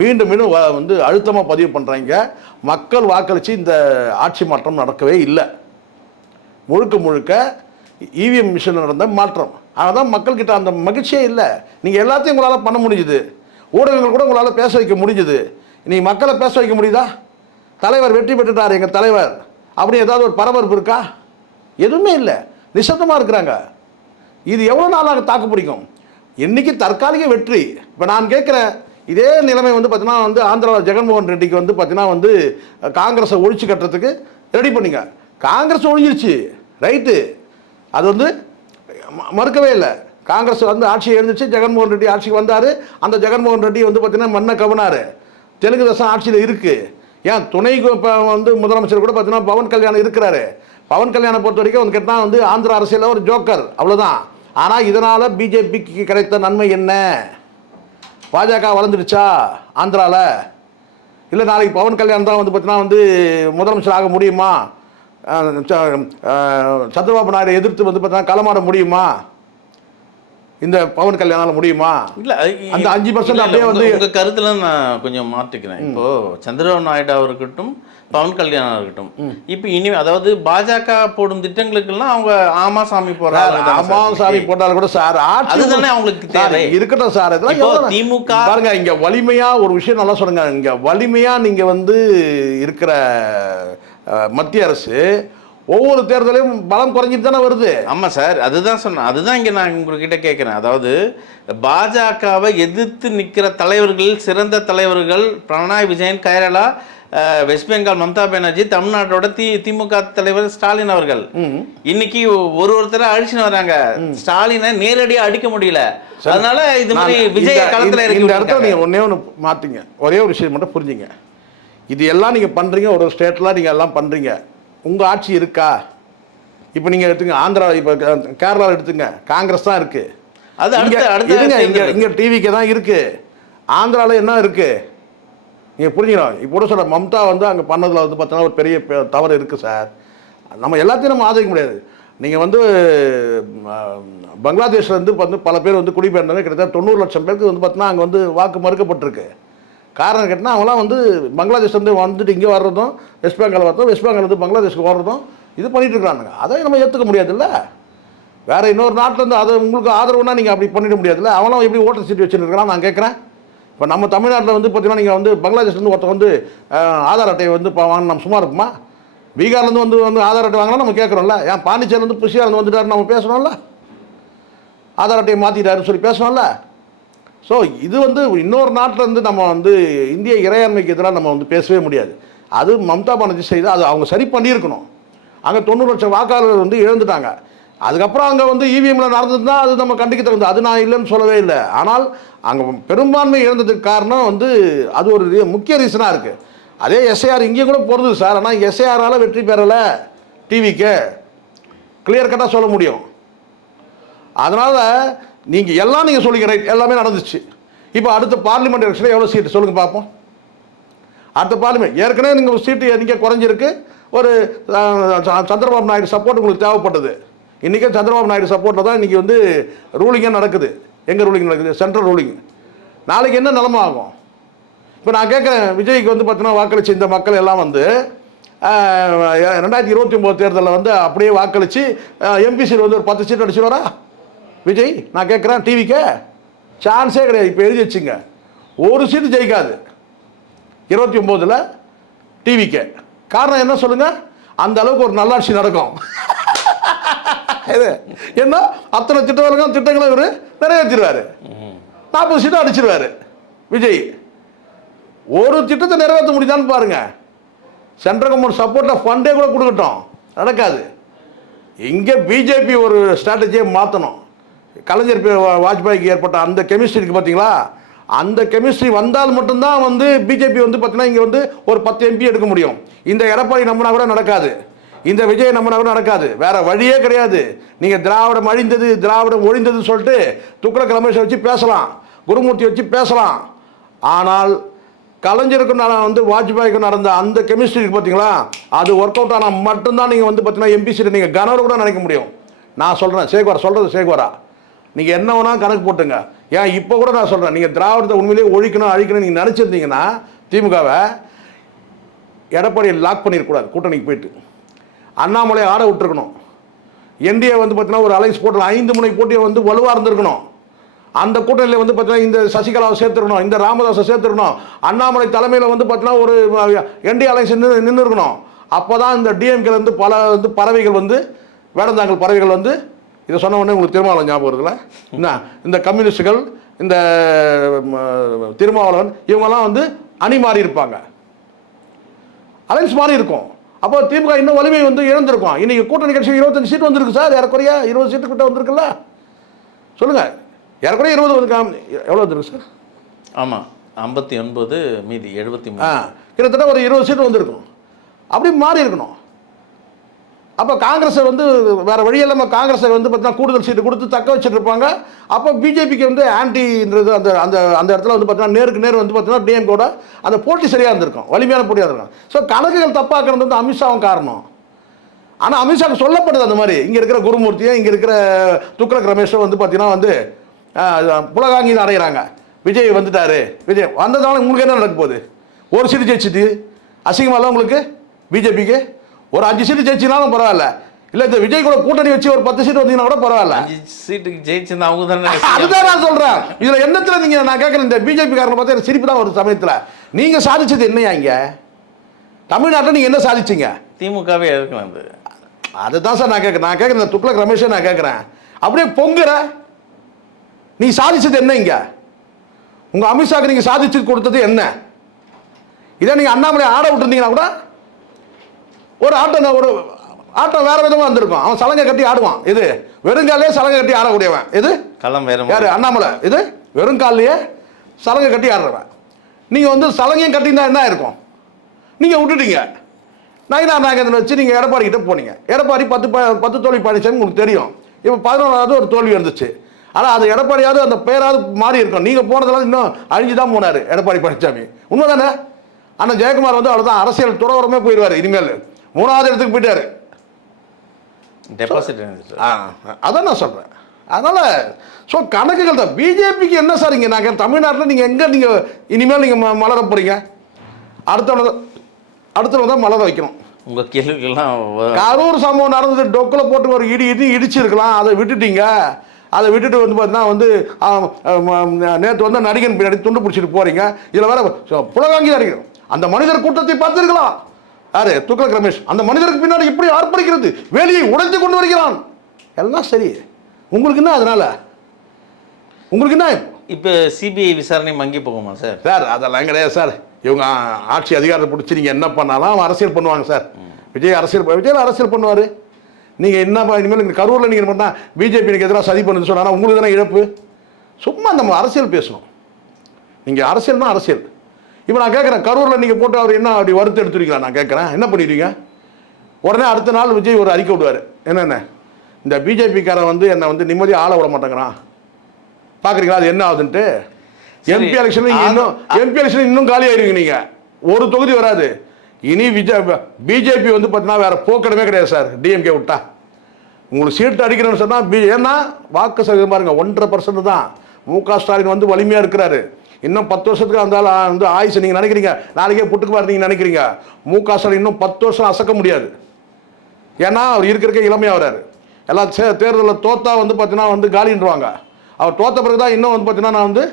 மீண்டும் மீண்டும் வந்து அழுத்தமாக பதிவு பண்ணுறாங்க. மக்கள் வாக்களித்து இந்த ஆட்சி மாற்றம் நடக்கவே இல்லை. முழுக்க முழுக்க இவிஎம் மிஷின் நடந்த மாற்றம். அதுதான் மக்கள்கிட்ட அந்த மகிழ்ச்சியே இல்லை. நீங்கள் எல்லாத்தையும் உங்களால் பண்ண முடிஞ்சுது, ஊடகங்கள் கூட உங்களால் பேச வைக்க முடிஞ்சுது. நீங்கள் மக்களை பேச வைக்க முடியுதா? தலைவர் வெற்றி பெற்றுட்டார் எங்கள் தலைவர் அப்படி ஏதாவது ஒரு பரபரப்பு இருக்கா? எதுவுமே இல்லை, நிசப்தமாக இருக்கிறாங்க. இது எவ்வளோ நாளாக தாக்கு பிடிக்கும்? இன்றைக்கி தற்காலிக வெற்றி. இப்போ நான் கேட்குறேன், இதே நிலைமை வந்து பார்த்தீங்கன்னா வந்து ஆந்திராவில் ஜெகன்மோகன் ரெட்டிக்கு வந்து பார்த்தீங்கன்னா வந்து காங்கிரஸை ஒழிச்சு கட்டுறதுக்கு ரெடி பண்ணிங்க. காங்கிரஸ் ஒழிஞ்சிருச்சு, ரைட்டு, அது வந்து மறுக்கவே இல்லை. காங்கிரஸ் வந்து ஆட்சியை எழுந்துச்சு, ஜெகன்மோகன் ரெட்டி ஆட்சிக்கு வந்தார். அந்த ஜெகன்மோகன் ரெட்டி வந்து பார்த்தீங்கன்னா மண்ணை கவனார். தெலுங்கு தேசம் ஆட்சியில் இருக்குது. ஏன் துணை வந்து முதலமைச்சர் கூட பார்த்தீங்கன்னா பவன் கல்யாணம் இருக்கிறாரு. பவன் கல்யாணம் பொறுத்த வரைக்கும் வந்து கேட்டால் வந்து ஆந்திர அரசியலில் ஒரு ஜோக்கர், அவ்வளோதான். ஆனால் இதனால் பிஜேபிக்கு கிடைத்த நன்மை என்ன? பாஜக வளர்ந்துடுச்சா ஆந்திராவில்? இல்லை நாளைக்கு பவன் கல்யாணம் தான் வந்து பார்த்தீங்கன்னா வந்து முதலமைச்சர் ஆக முடியுமா? சந்திரபாபு நாயுடு எதிர்த்து வந்து பார்த்தீங்கன்னா களமாட முடியுமா? இந்த பவன் கல்யாணம் முடியுமா? இல்லை, அந்த 5% அப்படியே வந்து உங்கள் கருத்தில் நான் கொஞ்சம் மாற்றிக்கிறேன். இப்போது சந்திரபாபு நாயுடு இருக்கட்டும், பவன் கல்யாணம் இருக்கட்டும், இப்போ இனி அதாவது பாஜக போடும் திட்டங்களுக்கெல்லாம் அவங்க ஆமாசாமி போடுறாங்க. ஆமாசாமி போட்டாலும் கூட சார் அதுதானே அவங்களுக்கு தேவை. இருக்கட்டும் சார், இதெல்லாம் திமுக பாருங்க. இங்கே வலிமையாக ஒரு விஷயம் நல்லா சொல்லுங்க. இங்கே வலிமையாக நீங்கள் வந்து இருக்கிற மத்திய அரசு ஒவ்வொரு தேர்தலையும் பலம் குறைஞ்சிட்டு தானே வருது. ஆமாம் சார், அதுதான் சொன்னேன். அதுதான் இங்கே நான் உங்ககிட்ட கேட்குறேன். அதாவது பாஜகவை எதிர்த்து நிற்கிற தலைவர்கள், சிறந்த தலைவர்கள் பினராயி விஜயன் கேரளா, வெஸ்ட் பெங்கால் மம்தா பானர்ஜி, தமிழ்நாட்டோட திமுக தலைவர் ஸ்டாலின் அவர்கள் இன்னைக்கு ஒருத்தரை அழிச்சுன்னு வராங்க. ஸ்டாலினை நேரடியாக அடிக்க முடியல. அதனால இது மாதிரி விஜய களத்தில் இந்த இடத்துல நீங்கள் ஒன்றே ஒன்று மாற்றிங்க. ஒரே ஒரு விஷயம் மட்டும் புரிஞ்சுங்க. இது எல்லாம் நீங்கள் பண்ணுறீங்க, ஒரு ஸ்டேட்டில் நீங்கள் எல்லாம் பண்ணுறீங்க. உங்கள் ஆட்சி இருக்கா? இப்போ நீங்கள் எடுத்துங்க ஆந்திரா, இப்போ கேரளாவில் எடுத்துங்க, காங்கிரஸ் தான் இருக்குது. அது இங்கே டிவிக்கு தான் இருக்குது. ஆந்திராவில் என்ன இருக்குது நீங்கள் புரிஞ்சுக்கணும். இப்போ கூட சொல்கிற மம்தா வந்து அங்கே பண்ணதில் வந்து பார்த்தோன்னா ஒரு பெரிய தவறு இருக்குது சார். நம்ம எல்லாத்தையும் நம்ம ஆதரிக்க முடியாது. நீங்கள் வந்து பங்களாதேஷ்லேருந்து வந்து பல பேர் வந்து குடிபெயர்ந்தாங்க. கிட்டத்தட்ட 90 லட்சம் பேருக்கு வந்து பார்த்தீங்கன்னா அங்கே வந்து வாக்கு மறுக்கப்பட்டிருக்கு. காரணம் கேட்டால் அவங்களாம் வந்து பங்களாதேஷ்லேருந்து வந்துட்டு இங்கே வர்றதும், வெஸ்ட் பெங்கால் வர்றதும், வெஸ்ட் பெங்கால் வந்து பங்களாதேஷ்க்கு வர்றதும் இது பண்ணிட்டு இருக்கிறானுங்க. அதை நம்ம ஏற்றுக்க முடியாதுல்ல. வேறு இன்னொரு நாட்டிலேருந்து அதை உங்களுக்கு ஆதரவுனா நீங்கள் அப்படி பண்ணிட முடியாதுல்ல. அவனும் எப்படி ஓட்டர் சீட் வச்சுருக்கிறான் நான் கேட்குறேன். இப்போ நம்ம தமிழ்நாட்டில் வந்து பார்த்தீங்கன்னா நீங்கள் வந்து பங்களாதேஷ்லேருந்து ஒருத்தர் வந்து ஆதார் அட்டையை வந்து வாங்க நம்ம சும்மா இருக்குமா? பீகார்லேருந்து வந்து ஆதார் அட்டை வாங்கினா நம்ம கேட்குறோம்ல. ஏன் பாண்டிச்சேரிலேருந்து புஷியாருந்து வந்துட்டாரு நம்ம பேசணும்ல. ஆதார் அட்டையை மாற்றிட்டாருன்னு சொல்லி பேசணும்ல. ஸோ இது வந்து இன்னொரு நாட்டில் வந்து நம்ம வந்து இந்திய இறையாண்மைக்கு எதிராக நம்ம வந்து பேசவே முடியாது. அது மம்தா பானர்ஜி செய்து அது அவங்க சரி பண்ணியிருக்கணும். அங்கே 90 லட்சம் வாக்காளர்கள் வந்து இழந்துட்டாங்க. அதுக்கப்புறம் அங்கே வந்து இவிஎம்மில் நடந்ததுன்னா அது நம்ம கண்டிக்க தகுந்தது. அது நான் இல்லைன்னு சொல்லவே இல்லை. ஆனால் அங்கே பெரும்பான்மை இழந்ததுக்கு காரணம் வந்து அது ஒரு முக்கிய ரீசனாக இருக்குது. அதே எஸ்ஐஆர் இங்கே கூட போகிறது சார். ஆனால் எஸ்ஐஆரால் வெற்றி பெறலை டிவிக்கு கிளியர் கட்டாக சொல்ல முடியும். அதனால் நீங்கள் எல்லாம் நீங்கள் சொல்லிங்க ரைட், எல்லாமே நடந்துச்சு. இப்போ அடுத்த பார்லிமெண்ட் எலெக்ஷனில் எவ்வளோ சீட்டு சொல்லுங்கள் பார்ப்போம். அடுத்த பார்லிமெண்ட் ஏற்கனவே நீங்கள் சீட்டு எண்ணிக்கை குறைஞ்சிருக்கு. ஒரு சந்திரபாபு நாயுடு சப்போர்ட் உங்களுக்கு தேவைப்பட்டது. இன்றைக்கே சந்திரபாபு நாயுடு சப்போர்ட்டில் தான் இன்றைக்கி வந்து ரூலிங்கே நடக்குது. எங்கே ரூலிங் நடக்குது? Central ruling. நாளைக்கு என்ன நிலமை ஆகும்? இப்போ நான் கேட்குறேன், விஜய்க்கு வந்து பார்த்தீங்கன்னா வாக்களித்து இந்த மக்கள் எல்லாம் வந்து 2029 தேர்தலில் வந்து அப்படியே வாக்களித்து எம்பி சீட் வந்து ஒரு 10 சீட் அடிச்சுடுவாரா விஜய்? நான் கேட்குறேன். டிவிக்கு சான்ஸே கிடையாது. இப்போ எழுதி வச்சுங்க, ஒரு சீட்டு ஜெயிக்காது 29 டிவிக்கு. காரணம் என்ன சொல்லுங்கள்? அந்த அளவுக்கு ஒரு நல்லாட்சி நடக்கும். இது என்ன அத்தனை திட்டங்களும் இவர் நிறைவேற்றிடுவார். 40 சீட்டும் அடிச்சிருவார் விஜய். ஒரு திட்டத்தை நிறைவேற்ற முடியுதான்னு பாருங்க. சென்ட்ரல் கவர்மெண்ட் சப்போர்ட்டில் ஃபண்டே கூட கொடுக்கட்டும், நடக்காது. இங்கே பிஜேபி ஒரு ஸ்ட்ராட்டஜியை மாற்றணும். கலைஞர் வாஜ்பாய்க்கு ஏற்பட்ட அந்த கெமிஸ்ட்ரிக்கு பார்த்தீங்களா, அந்த கெமிஸ்ட்ரி வந்தால் மட்டும்தான் வந்து பிஜேபி வந்து பார்த்தீங்கன்னா இங்கே வந்து ஒரு 10 எம்பி எடுக்க முடியும். இந்த எடப்பாடி நம்பினா கூட நடக்காது, இந்த விஜய் நம்பினா கூட நடக்காது. வேற வழியே கிடையாது. நீங்கள் திராவிடம் அழிந்தது, திராவிடம் ஒழிந்ததுன்னு சொல்லிட்டு துக்ளக் ரமேஷை வச்சு பேசலாம், குருமூர்த்தி வச்சு பேசலாம். ஆனால் கலைஞருக்கு வந்து வாஜ்பாய்க்கு நடந்த அந்த கெமிஸ்ட்ரி பார்த்தீங்களா, அது ஒர்க் அவுட் ஆனால் மட்டும்தான் நீங்கள் வந்து பார்த்தீங்கன்னா எம்பி சீட்டை நீங்கள் கனவு கூட நினைக்க முடியும். நான் சொல்கிறேன், சேகுவாரா சொல்கிறது சேகுவாரா, நீங்கள் என்ன வேணால் கணக்கு போட்டுங்க. ஏன் இப்போ கூட நான் சொல்கிறேன், நீங்கள் திராவிடத்தை உண்மையிலேயே ஒழிக்கணும் அழிக்கணும் நீங்கள் நினச்சிருந்தீங்கன்னா திமுகவை எடப்பாடியை லாக் பண்ணிடக்கூடாது. கூட்டணிக்கு போயிட்டு அண்ணாமலையை ஆட விட்டுருக்கணும். என்டிஏ வந்து பார்த்தீங்கன்னா ஒரு அலைன்ஸ் போட்டு 5 முனை போட்டியை வந்து வலுவாக இருந்திருக்கணும். அந்த கூட்டணியில் வந்து பார்த்தீங்கன்னா இந்த சசிகலாவை சேர்த்துருக்கணும், இந்த ராமதாஸை சேர்த்துருக்கணும், அண்ணாமலை தலைமையில் வந்து பார்த்தீங்கன்னா ஒரு என்டிஏ அலைன்ஸ் நின்று இருக்கணும். அப்போ தான் இந்த டிஎம்கேலேருந்து பல வந்து பறவைகள் வந்து வேடந்தாங்கல் பறவைகள் வந்து இதை சொன்ன உடனே உங்களுக்கு திருமாவளவன் ஞாபகம் இருக்குல்ல. என்ன இந்த கம்யூனிஸ்டுகள், இந்த திருமாவளவன் இவங்கெல்லாம் வந்து அணி மாறி இருப்பாங்க, அலைன்ஸ் மாறி இருக்கும். அப்போ திமுக இன்னும் வலிமை வந்து இழந்திருக்கும். இன்னைக்கு கூட்டணி கட்சி 25 சீட் வந்திருக்கு சார். ஏறக்குறைய 20 சீட்டு கிட்ட வந்திருக்குல்ல. சொல்லுங்கள், ஏறக்குறைய 20 எவ்வளோ வந்துருக்கு சார்? ஆமாம், 59 மீதி 73. கிட்டத்தட்ட ஒரு 20 சீட்டு வந்திருக்கும். அப்படி மாறி இருக்கணும். அப்போ காங்கிரஸை வந்து வேறு வழியில்லாமல் காங்கிரஸை வந்து பார்த்தீங்கன்னா கூடுதல் சீட்டு கொடுத்து தக்க வச்சுட்டு இருப்பாங்க. அப்போ பிஜேபிக்கு வந்து ஆன்டின்றது அந்த அந்த அந்த இடத்துல வந்து பார்த்தீங்கன்னா நேருக்கு நேர் வந்து பார்த்தீங்கன்னா டிஎம்கோட அந்த போட்டி சரியாக இருந்திருக்கும், வலிமையான போட்டியாக இருந்திருக்கும். ஸோ கணக்குகள் தப்பாக்குறது வந்து அமித்ஷாவும் காரணம். ஆனால் அமித்ஷாவுக்கு சொல்லப்படுது அந்த மாதிரி. இங்கே இருக்கிற குருமூர்த்தியும் இங்கே இருக்கிற துக்ளக் ரமேஷும் வந்து பார்த்தீங்கன்னா வந்து புலகாங்கி அடைகிறாங்க. விஜய் வந்துட்டாரு, விஜய் வந்ததால உங்களுக்கு என்ன நடக்க போகுது? ஒரு சீட்டு ஜெயிச்சுட்டு அசிங்கமால உங்களுக்கு பிஜேபிக்கு ஒரு 5 சீட்டு ஜெயிச்சினாலும் பரவாயில்ல. இல்லை இந்த விஜய் கூட கூட்டணி வச்சு ஒரு 10 சீட்டு வந்தீங்கன்னா கூட பரவாயில்ல. 5 சீட்டுக்கு ஜெயிச்சிருந்தா அவங்க தானே. அதுதான் நான் சொல்கிறேன். இதில் என்னத்தில் நீங்கள் நான் கேட்குறேன், இந்த பிஜேபி காரனை பார்த்தா எனக்கு சிரிப்பு தான் ஒரு சமயத்தில். நீங்கள் சாதிச்சது என்னையா இங்கே தமிழ்நாட்டில் நீங்கள் என்ன சாதிச்சிங்க? திமுகவே இருக்கலாம். அதுதான் சார் நான் கேட்குறேன் இந்த துக்ளக் ரமேஷை நான் கேட்குறேன். அப்படியே பொங்குற நீ சாதிச்சது என்ன? இங்கே உங்கள் அமித்ஷாக்கு நீங்கள் சாதிச்சு கொடுத்தது என்ன? இதை நீங்கள் அண்ணாமலை ஆட விட்டுருந்தீங்கன்னா கூட ஒரு ஆட்டம் வேற விதமாக வந்திருக்கும். அவன் சலங்கை கட்டி ஆடுவான். இது வெறுங்காலே சலங்கை கட்டி ஆடக்கூடியவன். இது களம் வேற யாரு? அண்ணாமலை. இது வெறுங்காலையே சலங்கை கட்டி ஆடுறவன். நீங்கள் வந்து சலங்கையும் கட்டியிருந்தா என்ன இருக்கும்? நீங்கள் விட்டுட்டீங்க. நயினா நாகேந்திரன் வச்சு நீங்கள் எடப்பாடி கிட்ட போனீங்க. எடப்பாடி 10 தோல்வி பழனிசாமி உங்களுக்கு தெரியும். இப்போ 11வது ஒரு தோல்வி வந்துச்சு. ஆனால் அது எடப்பாடியாவது அந்த பேராவது மாறி இருக்கும். நீங்கள் போனதெல்லாம் இன்னும் அழிஞ்சு தான் போனார் எடப்பாடி பழனிசாமி. உண்மை தானே? ஆனால் ஜெயக்குமார் வந்து அவ்வளோதான், அரசியல் துறவரமே போயிடுவார். இனிமேல் 3வது இடத்துக்கு போயிட்டார். டெபாசிட் அதான் நான் சொல்கிறேன். அதனால் ஸோ கணக்குகள் தான். பிஜேபிக்கு என்ன சார் இங்கே நாங்கள் தமிழ்நாட்டில் நீங்கள் எங்கே நீங்கள் இனிமேல் நீங்கள் மலர போகிறீங்க? அடுத்தவங்க தான் மலர வைக்கணும். உங்கள் கேள்விகள்லாம் கரூர் சம்பவம் நடந்தது, டொக்கில் போட்டு ஒரு இடிச்சிருக்கலாம், அதை விட்டுட்டீங்க. அதை விட்டுட்டு வந்து பார்த்தீங்கன்னா வந்து நேற்று வந்து நடிகன் பின்னாடி துண்டு பிடிச்சிட்டு போகிறீங்க. இதில் வேற புலகாங்கி நடிகர் அந்த மனிதர் கூட்டத்தை பார்த்துருக்கலாம். யாரு? துக்ளக் ரமேஷ். அந்த மனிதருக்கு பின்னாடி இப்படி ஆர்ப்பரிக்கிறது, வேலியை உடைத்து கொண்டு வருகிறான். எல்லாம் சரி, உங்களுக்கு என்ன? அதனால உங்களுக்கு என்ன? இப்போ சிபிஐ விசாரணை மங்கி போகுமா சார்? சார் அதெல்லாம் கிடையாது சார். இவங்க ஆட்சி அதிகாரத்தை பிடிச்சி நீங்கள் என்ன பண்ணாலும் அவன் அரசியல் பண்ணுவாங்க சார். விஜய் அரசியல் பண்ணுவார். நீங்கள் என்ன இனிமேல் நீங்கள் கரூரில் நீங்கள் பண்ணால் பிஜேபிக்கு எதிராக சதி பண்ணுன்னு சொன்னால் உங்களுக்கு தானே இழப்பு. சும்மா நம்ம அரசியல் பேசணும். நீங்கள் அரசியல்னா அரசியல். இப்போ நான் கேட்குறேன், கரூரில் நீங்கள் போட்டு அவர் என்ன அப்படி வறுத்து எடுத்துருக்கீங்களா? நான் கேட்குறேன், என்ன பண்ணிடுவீங்க? உடனே அடுத்த நாள் விஜய் ஒரு அறிக்கை விடுவார். என்னென்ன இந்த பிஜேபிக்காரன் வந்து என்னை வந்து நிம்மதியாக ஆள விட மாட்டேங்கிறான், பார்க்குறீங்களா அது என்ன ஆகுதுன்ட்டு. எம்பி எலெக்ஷன் இன்னும் காலி ஆயிருவீங்க. நீங்கள் ஒரு தொகுதி வராது இனி. பிஜேபி வந்து பார்த்தீங்கன்னா வேற போக்கடமே கிடையாது சார். டிஎம்கே விட்டா உங்களுக்கு சீட்டு அடிக்கிறேன்னு சொன்னால் ஏன்னா வாக்கு சதவீதம் பாருங்க 1.5% தான். மு.க. ஸ்டாலின் வந்து வலிமையாக இருக்கிறாரு. இன்னும் 10 வருஷத்துக்கு அந்த வந்து ஆயுசு நீங்கள் நினைக்கிறீங்க, நாளைக்கே புட்டுக்கு பாரு நீங்கள் நினைக்கிறீங்க. மு.க. ஸ்டாலின் இன்னும் 10 வருஷம் அசக்க முடியாது. ஏன்னா அவர் இருக்க இளமையாக வர்றாரு. எல்லாம் தேர்தலில் தோத்தா வந்து பார்த்தீங்கன்னா வந்து காலின்றுவாங்க. அவர் தோத்த பிறகு தான் இன்னும் வந்து பார்த்தீங்கன்னா நான் வந்து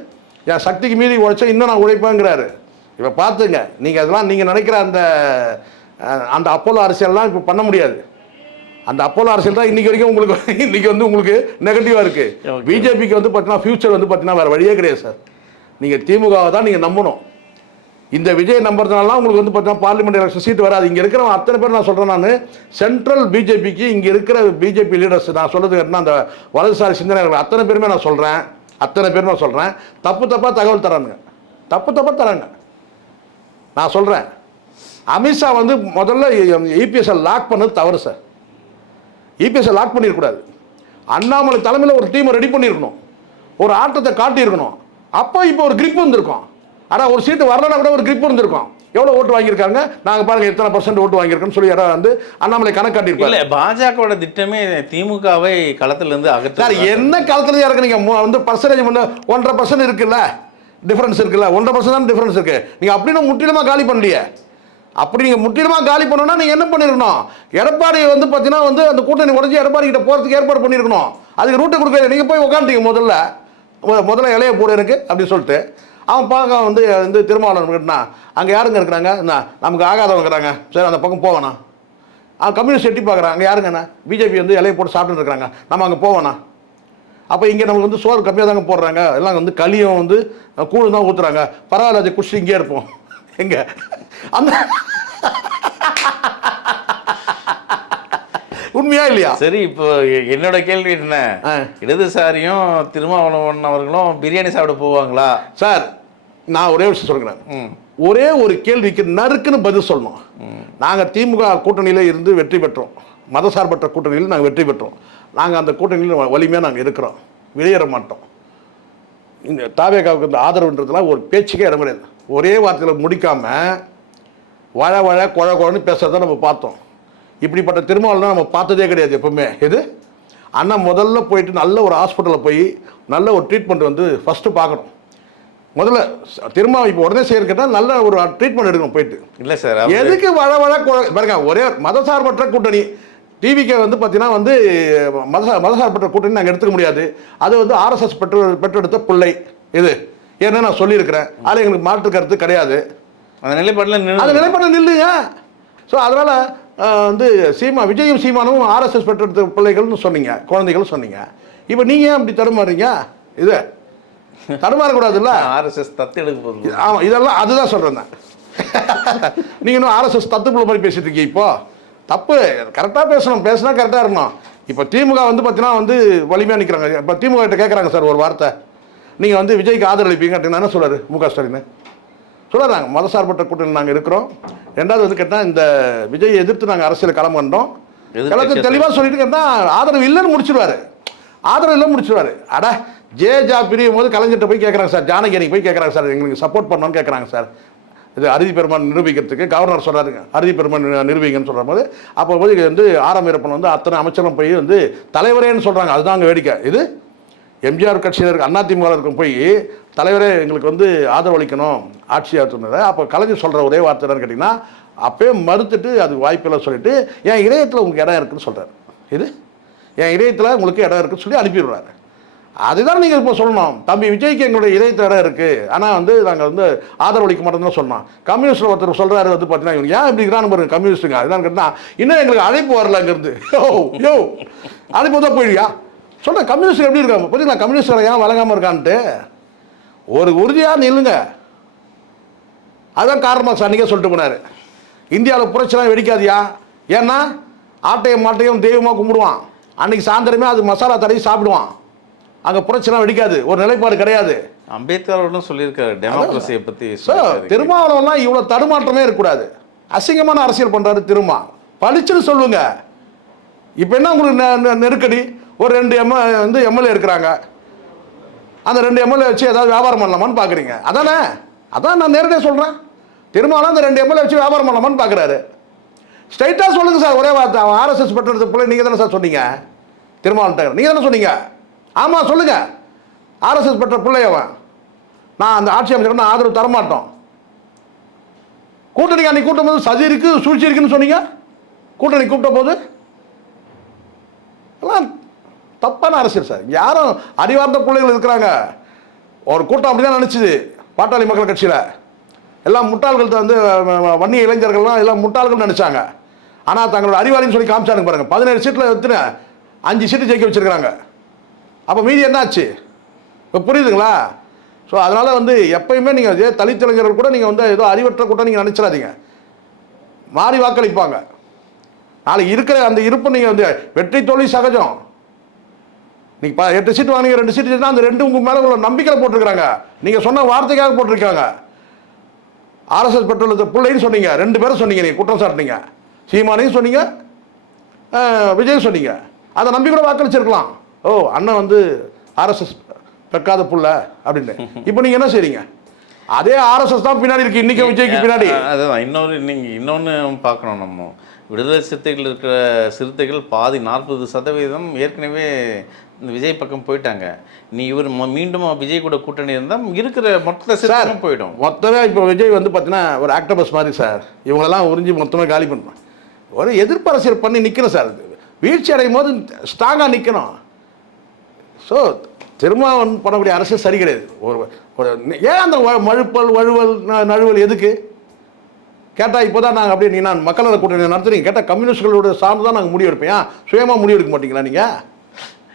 என் சக்திக்கு மீறி உழைச்சா இன்னும் நான் உழைப்பேங்கிறாரு. இப்போ பார்த்துங்க, நீங்கள் அதெல்லாம் நீங்கள் நினைக்கிற அந்த அப்போலோ அரசியல்லாம் இப்போ பண்ண முடியாது. அந்த அப்போலோ அரசியல் தான் இன்றைக்கி வரைக்கும் உங்களுக்கு நெகட்டிவாக இருக்குது. பிஜேபிக்கு வந்து பார்த்தீங்கன்னா ஃபியூச்சர் வந்து பார்த்தீங்கன்னா வேறு வழியே கிடையாது சார். நீங்கள் திமுகவை தான் நீங்கள் நம்பணும். இந்த விஜய் நம்புறதுனால உங்களுக்கு வந்து பார்த்தீங்கன்னா பார்லிமெண்ட் எலெக்ஷன் சீட்டு வராது. இங்கே இருக்கிற அத்தனை பேர் நான் சொல்கிறேன், நான் சென்ட்ரல் பிஜேபிக்கு இங்கே இருக்கிற பிஜேபி லீடர்ஸ் நான் சொல்கிறது கேட்டால் அந்த வலதுசாரி சிந்தனை அத்தனை பேருமே நான் சொல்கிறேன், தப்பாக தகவல் தரானுங்க, தராங்க. நான் சொல்கிறேன், அமித்ஷா வந்து முதல்ல இபிஎஸ்ஐ லாக் பண்ணது தவறு சார். இபிஎஸ்ஐ லாக் பண்ணிடக்கூடாது. அண்ணாமலை தலைமையில் ஒரு டீமை ரெடி பண்ணியிருக்கணும், ஒரு ஆட்டத்தை காட்டியிருக்கணும். அப்போ இப்போ ஒரு கிரிப் வந்திருக்கோம். ஆனால் ஒரு சீட்டு வரலன்னா கூட ஒரு கிரிப் இருந்திருக்கும். எவ்வளோ ஓட்டு வாங்கியிருக்காங்க, நாங்கள் பாருங்கள் எத்தனை % ஓட்டு வாங்கியிருக்கோன்னு சொல்லி யாராவது வந்து அண்ணாமலை கணக்கு காட்டியிருப்பாங்க. இல்லை, பாஜகவோட திட்டமே திமுகவை களத்திலேருந்து அகற்ற. என்ன களத்துலேயே இறக்குறீங்க? வந்து பர்சன்டேஜ் 1.5% இருக்குல்ல, டிஃபரன்ஸ் இருக்குல்ல, 1.5% தான் டிஃபரன்ஸ் இருக்குது. நீங்கள் அப்படின்னு முற்றிலுமாக காலி பண்ணலையே. அப்படி நீங்கள் முற்றிலுமாக காலி பண்ணணும்னா நீங்கள் என்ன பண்ணிருக்கணும்? எடப்பாடி வந்து பார்த்தீங்கன்னா வந்து அந்த கூட்டணி உடஞ்சி எடப்பாடி கிட்ட போகிறதுக்கு ஏற்பாடு பண்ணியிருக்கணும். அதுக்கு ரூட்டை கொடுக்க நீங்கள் போய் உட்காந்துட்டீங்க. முதல்ல இலையை போட இருக்கு அப்படின்னு சொல்லிட்டு அவன் பார்க்க வந்து திருமாவளவன் கேட்டனா அங்கே யாருங்க இருக்கிறாங்க, நமக்கு ஆகாதவங்க இருக்கிறாங்க, சரி அந்த பக்கம் போவேண்ணா. அவன் கம்யூனிஸ்ட் எட்டி பார்க்குறான், அங்கே யாருங்கண்ணா பிஜேபி வந்து இலையை போட்டு சாப்பிட்டுட்டு இருக்கிறாங்க, நம்ம அங்கே போவேண்ணா. அப்போ இங்கே நமக்கு வந்து சோறு கம்மியாக தாங்க போடுறாங்க, எல்லாம் வந்து களியும் வந்து கூழ் தான் ஊற்றுறாங்க, பரவாயில்ல அதை குடிச்சு இங்கே இருப்போம். எங்க அந்த உண்மையா இல்லையா? சரி, இப்போ என்னோட கேள்வி என்ன, இடதுசாரியும் திருமாவளவன் அவர்களும் பிரியாணி சாப்பிட போவாங்களா? சார் நான் ஒரே விஷயம் சொல்கிறேன், ஒரே ஒரு கேள்விக்கு நறுக்குன்னு பதில் சொல்லணும். நாங்கள் திமுக கூட்டணியில் இருந்து வெற்றி பெற்றோம், மதசார்பற்ற கூட்டணியில் நாங்கள் வெற்றி பெற்றோம். நாங்கள் அந்த கூட்டணியில் வலிமையாக நாங்கள் இருக்கிறோம், வெளியேற மாட்டோம். இந்த தாவேகாவுக்கு இந்த ஆதரவுன்றதுலாம் ஒரு பேச்சுக்கே இடம் கிடையாது. ஒரே வார்த்தையில் முடிக்காமல் வழ குழன்னு பேசுறத நம்ம பார்த்தோம். இப்படிப்பட்ட திருமாவளவன் நம்ம பார்த்ததே கிடையாது எப்பவுமே. இது அண்ணன் முதல்ல போயிட்டு நல்ல ஒரு ஹாஸ்பிட்டலில் போய் நல்ல ஒரு ட்ரீட்மெண்ட் வந்து ஃபஸ்ட்டு பார்க்கணும். முதல்ல திரும்ப இப்போ உடனே செய்ய கேட்டால் நல்ல ஒரு ட்ரீட்மெண்ட் எடுக்கணும் போயிட்டு. இல்லை சார், எதுக்கு பாருங்க, ஒரே மதசார்பற்ற கூட்டணி டிவிக்கு வந்து பார்த்தீங்கன்னா வந்து மதசார்பற்ற கூட்டணி நாங்கள் எடுத்துக்க முடியாது. அது வந்து ஆர்எஸ்எஸ் பெற்றெடுத்த பிள்ளை இது ஏன்னா நான் சொல்லியிருக்கிறேன். அதில் எங்களுக்கு மாற்று கருத்து கிடையாது. அந்த நிலைப்பாட்டில் நில்லுங்க. ஸோ அதனால் வந்து விஜயும் சீமானும் ஆர்எஸ்எஸ் பெற்றெடுத்த பிள்ளைகள்னு சொன்னீங்க, குழந்தைகள் சொன்னீங்க. இப்போ நீங்கள் ஏன் அப்படி தடுமாறுறீங்க? இது தடுமாறக்கூடாதுல்ல. ஆர்எஸ்எஸ் தத்து எடுக்க போகுது. ஆமாம், இதெல்லாம் அதுதான் சொல்கிறேன் நான். நீங்கள் இன்னும் ஆர்எஸ்எஸ் தத்துக்குள்ள மாதிரி பேசிட்டு இருக்கீங்க. இப்போ தப்பு, கரெக்டாக பேசினா கரெக்டாக இருக்கணும். இப்போ திமுக வந்து பார்த்தீங்கன்னா வந்து வலிமையாக நிற்கிறாங்க. இப்போ திமுக கிட்ட கேட்குறாங்க சார் ஒரு வார்த்தை, நீங்கள் வந்து விஜய்க்கு ஆதரவு அளிப்பீங்க அப்படின்னா என்ன சொல்கிறாரு மு.க. ஸ்டாலின்? சொல்கிறாங்க மதசார்பற்ற கூட்டணி நாங்கள் இருக்கிறோம். ரெண்டாவது வந்து கேட்டால் இந்த விஜயை எதிர்த்து நாங்கள் அரசியல் களம் கண்டோம். எல்லாத்தையும் தெளிவாக சொல்லிட்டு கேட்டால் ஆதரவு இல்லைன்னு முடிச்சிடுவார். ஆதரவு இல்லைன்னு முடிச்சிடுவார். அட ஜேஜா பிரியும் போது கலைஞர்கிட்ட போய் கேட்குறாங்க சார், ஜானகி போய் கேட்குறாங்க சார், எங்களுக்கு சப்போர்ட் பண்ணணும்னு கேட்குறாங்க சார். இது அறுதி பெருமான் நிரூபிக்கிறதுக்கு கவர்னர் சொல்கிறாருங்க, அறுதி பெருமான் நிரூபிங்கன்னு சொல்கிற போது அப்போ போய் வந்து ஆரம் வீரப்பன் வந்து அத்தனை அமைச்சரும் போய் வந்து தலைவரேன்னு சொல்கிறாங்க. அதுதான் அங்கே வேடிக்கை. இது எம்ஜிஆர் கட்சியில் இருக்க அதிமுக இருக்கும் போய் தலைவரே எங்களுக்கு வந்து ஆதரவு அளிக்கணும் ஆட்சியாக சொன்னதை. அப்போ கலைஞர் சொல்கிற ஒரே வார்த்தை என்னன்னு கேட்டிங்கன்னா, அப்போயே மறுத்துட்டு அது வாய்ப்பில்லை சொல்லிட்டு என் இதயத்தில் உங்களுக்கு இடம் இருக்குன்னு சொல்கிறார். இது என் இதயத்தில் உங்களுக்கு இடம் இருக்குன்னு சொல்லி அனுப்பிடுறாரு. அதுதான் நீங்கள் இப்போ சொல்லணும், தம்பி விஜய்க்கு எங்களுடைய இதயத்தில் இடம் இருக்குது, ஆனால் வந்து நாங்கள் வந்து ஆதரவளிக்க மாட்டோம்னு சொன்னோம். கம்யூனிஸ்ட் ஒருத்தர் சொல்கிறாரு வந்து பார்த்தீங்கன்னா இவங்க ஏன் இப்படி இருக்கிறான்னு பாருங்க கம்யூனிஸ்ட்டுங்க. அதுதான் கேட்டால் இன்னும் எங்களுக்கு அழைப்பு வரல அங்கேருந்து. யோ அழைப்பு தான் போயிடுயா சொல்கிறேன். கம்யூனிஸ்ட் எப்படி இருக்காங்க பார்த்தீங்களா, கம்யூனிஸ்ட் ஏன் வழங்காமல் இருக்கான்ட்டு ஒரு உறுதியாக நில்லுங்க. அதுதான் காரணமாக சார் அன்றைக்கே சொல்லிட்டு போனார், இந்தியாவில் புரட்சிலாம் வெடிக்காதியா, ஏன்னா ஆட்டையும் மாட்டையும் தெய்வமாக கும்பிடுவான், அன்றைக்கி சாயந்தரமே அது மசாலா தடவி சாப்பிடுவான், அங்கே புரட்சிலாம் வெடிக்காது, ஒரு நிலைப்பாடு கிடையாது. அம்பேத்கர் அவர்களும் சொல்லியிருக்காரு டெமோக்ரஸியை பற்றி. சார் திருமாவளவன்லாம் இவ்வளோ தடுமாற்றமே இருக்கக்கூடாது. அசிங்கமான அரசியல் பண்ணுறாரு திருமா, பழிச்சுன்னு சொல்லுங்க. இப்போ என்ன உங்களுக்கு நெருக்கடி, ஒரு 2 எம்எல்ஏ இருக்கிறாங்க, அந்த 2 எம்எல்ஏ வச்சு ஏதாவது வியாபாரம் பண்ணலாமான்னு பார்க்குறீங்க. அதானே, அதான் நான் நேரடியாக சொல்கிறேன். திருமாவளவன் அந்த 2 எம்எல்ஏ வச்சு வியாபாரம் பண்ணலாமான்னு பார்க்குறாரு. ஸ்ட்ரைட்டாக சொல்லுங்கள் சார், ஒரே வார்த்தை. அவன் ஆர்எஸ்எஸ் பெற்றது பிள்ளை நீங்கள் தானே சார் சொன்னீங்க, திருமாவளவன் நீங்கள் தானே சொன்னீங்க. ஆமாம் சொல்லுங்கள், ஆர்எஸ்எஸ் பெற்ற பிள்ளை அவன், நான் அந்த ஆட்சி அமைச்சர் ஆதரவு தரமாட்டோம். கூட்டணி அன்னைக்கு கூட்டும் போது சதி இருக்குது சூழ்ச்சி இருக்குன்னு சொன்னீங்க, கூட்டணி கூப்பிட்ட போது எல்லாம் தப்பான அரசியல் சார். யாரும் அறிவார்ந்த பிள்ளைகள் இருக்கிறாங்க. ஒரு கூட்டம் அப்படி தான் நினச்சிது பாட்டாளி மக்கள் கட்சியில். எல்லாம் முட்டாள்கள் வந்து வன்னிய இளைஞர்கள்லாம் எல்லாம் முட்டாள்கள் நினச்சாங்க. ஆனால் தங்களோட அறிவாளின்னு சொல்லி காமிச்சானுங்க பாருங்க. 17 சீட்டில் எத்தனை 5 சீட்டு ஜெயிக்க வச்சுருக்கிறாங்க. அப்போ மீதி என்னாச்சு இப்போ புரியுதுங்களா? ஸோ அதனால் வந்து எப்பயுமே நீங்கள் தலித் இளைஞர்கள் கூட நீங்கள் வந்து ஏதோ அறிவற்ற கூட்டம் நீங்கள் நினச்சிடாதீங்க. மாறி வாக்களிப்பாங்க. நாளைக்கு இருக்கிற அந்த இருப்பு நீங்கள் வந்து வெற்றி தோல்வி சகஜம். நீங்கள் 8 சீட்டு வாங்கினீங்க, 2 சீட்டு தான் அந்த 2 உங்கள் மேலே உள்ள நம்பிக்கையில் போட்டிருக்கிறாங்க. நீங்கள் சொன்ன வார்த்தைக்காக போட்டிருக்காங்க. ஆர்எஸ்எஸ் பெற்றுள்ள பிள்ளைன்னு சொன்னீங்க, 2 பேரும் சொன்னீங்க, நீங்கள் குற்றம் சாட்டினீங்க. சீமானையும் சொன்னீங்க, விஜய் சொன்னீங்க. அதை நம்பி கூட வாக்களிச்சிருக்கலாம். ஓ அண்ணன் வந்து ஆர்எஸ்எஸ் பெக்காத புள்ள அப்படின்னு. இப்போ நீங்கள் என்ன செய்றீங்க? அதே ஆர்எஸ்எஸ் தான் பின்னாடி இருக்கு இன்னைக்கு விஜய்க்கு பின்னாடி. அதுதான் இன்னொன்று பார்க்கணும். நம்ம விடுதலை சிறுத்தைகள் இருக்கிற சிறுத்தைகள் பாதி 40% ஏற்கனவே இந்த விஜய் பக்கம் போயிட்டாங்க. நீ இவர் மீண்டும் விஜய் கூட கூட்டணி இருந்தால் இருக்கிற மொத்த சிறுத்தையும் போயிடும். மொத்தமே இப்போ விஜய் வந்து பார்த்தீங்கன்னா ஒரு ஆக்டோபஸ் மாதிரி சார். இவங்களெல்லாம் உறிஞ்சி மொத்தமாக காலி பண்ணணும். ஒரு எதிர்ப்பு அரசியல் பண்ணி நிற்கணும் சார். வீழ்ச்சி அடையும் போது ஸ்ட்ராங்காக நிற்கணும். ஸோ திருமாவன் பண்ணக்கூடிய அரசியல் சரி கிடையாது. ஒரு ஏன் அந்த மழுப்பல் வழுவல் நழுவல் எதுக்கு கேட்டால் இப்போ தான் நாங்கள் அப்படியே நான் மக்கள் நல கூட்டணி நடத்துறீங்க கேட்டால் கம்யூனிஸ்ட்களோட சார்ந்து தான் நாங்கள் முடிவு எடுப்பேன். சுயமாக முடிவு எடுக்க மாட்டீங்களா நீங்கள்?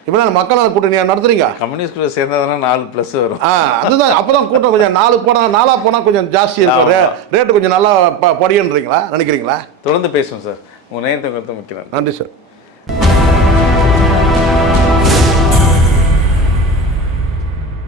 இப்போ நான் மக்கள் நல கூட்டணியாக நடத்துறீங்க. கம்யூனிஸ்ட்களை சேர்ந்ததுனா 4+ வரும். அதுதான் அப்போ தான் கூட்டம் கொஞ்சம் 4 போனால் கொஞ்சம் ஜாஸ்தி இருக்கும், ரேட்டு கொஞ்சம் நல்லா படியன்றீங்களா நினைக்கிறீங்களா? தொடர்ந்து பேசுவோம் சார். உங்கள் நேரத்தை முக்கியம். நன்றி சார்.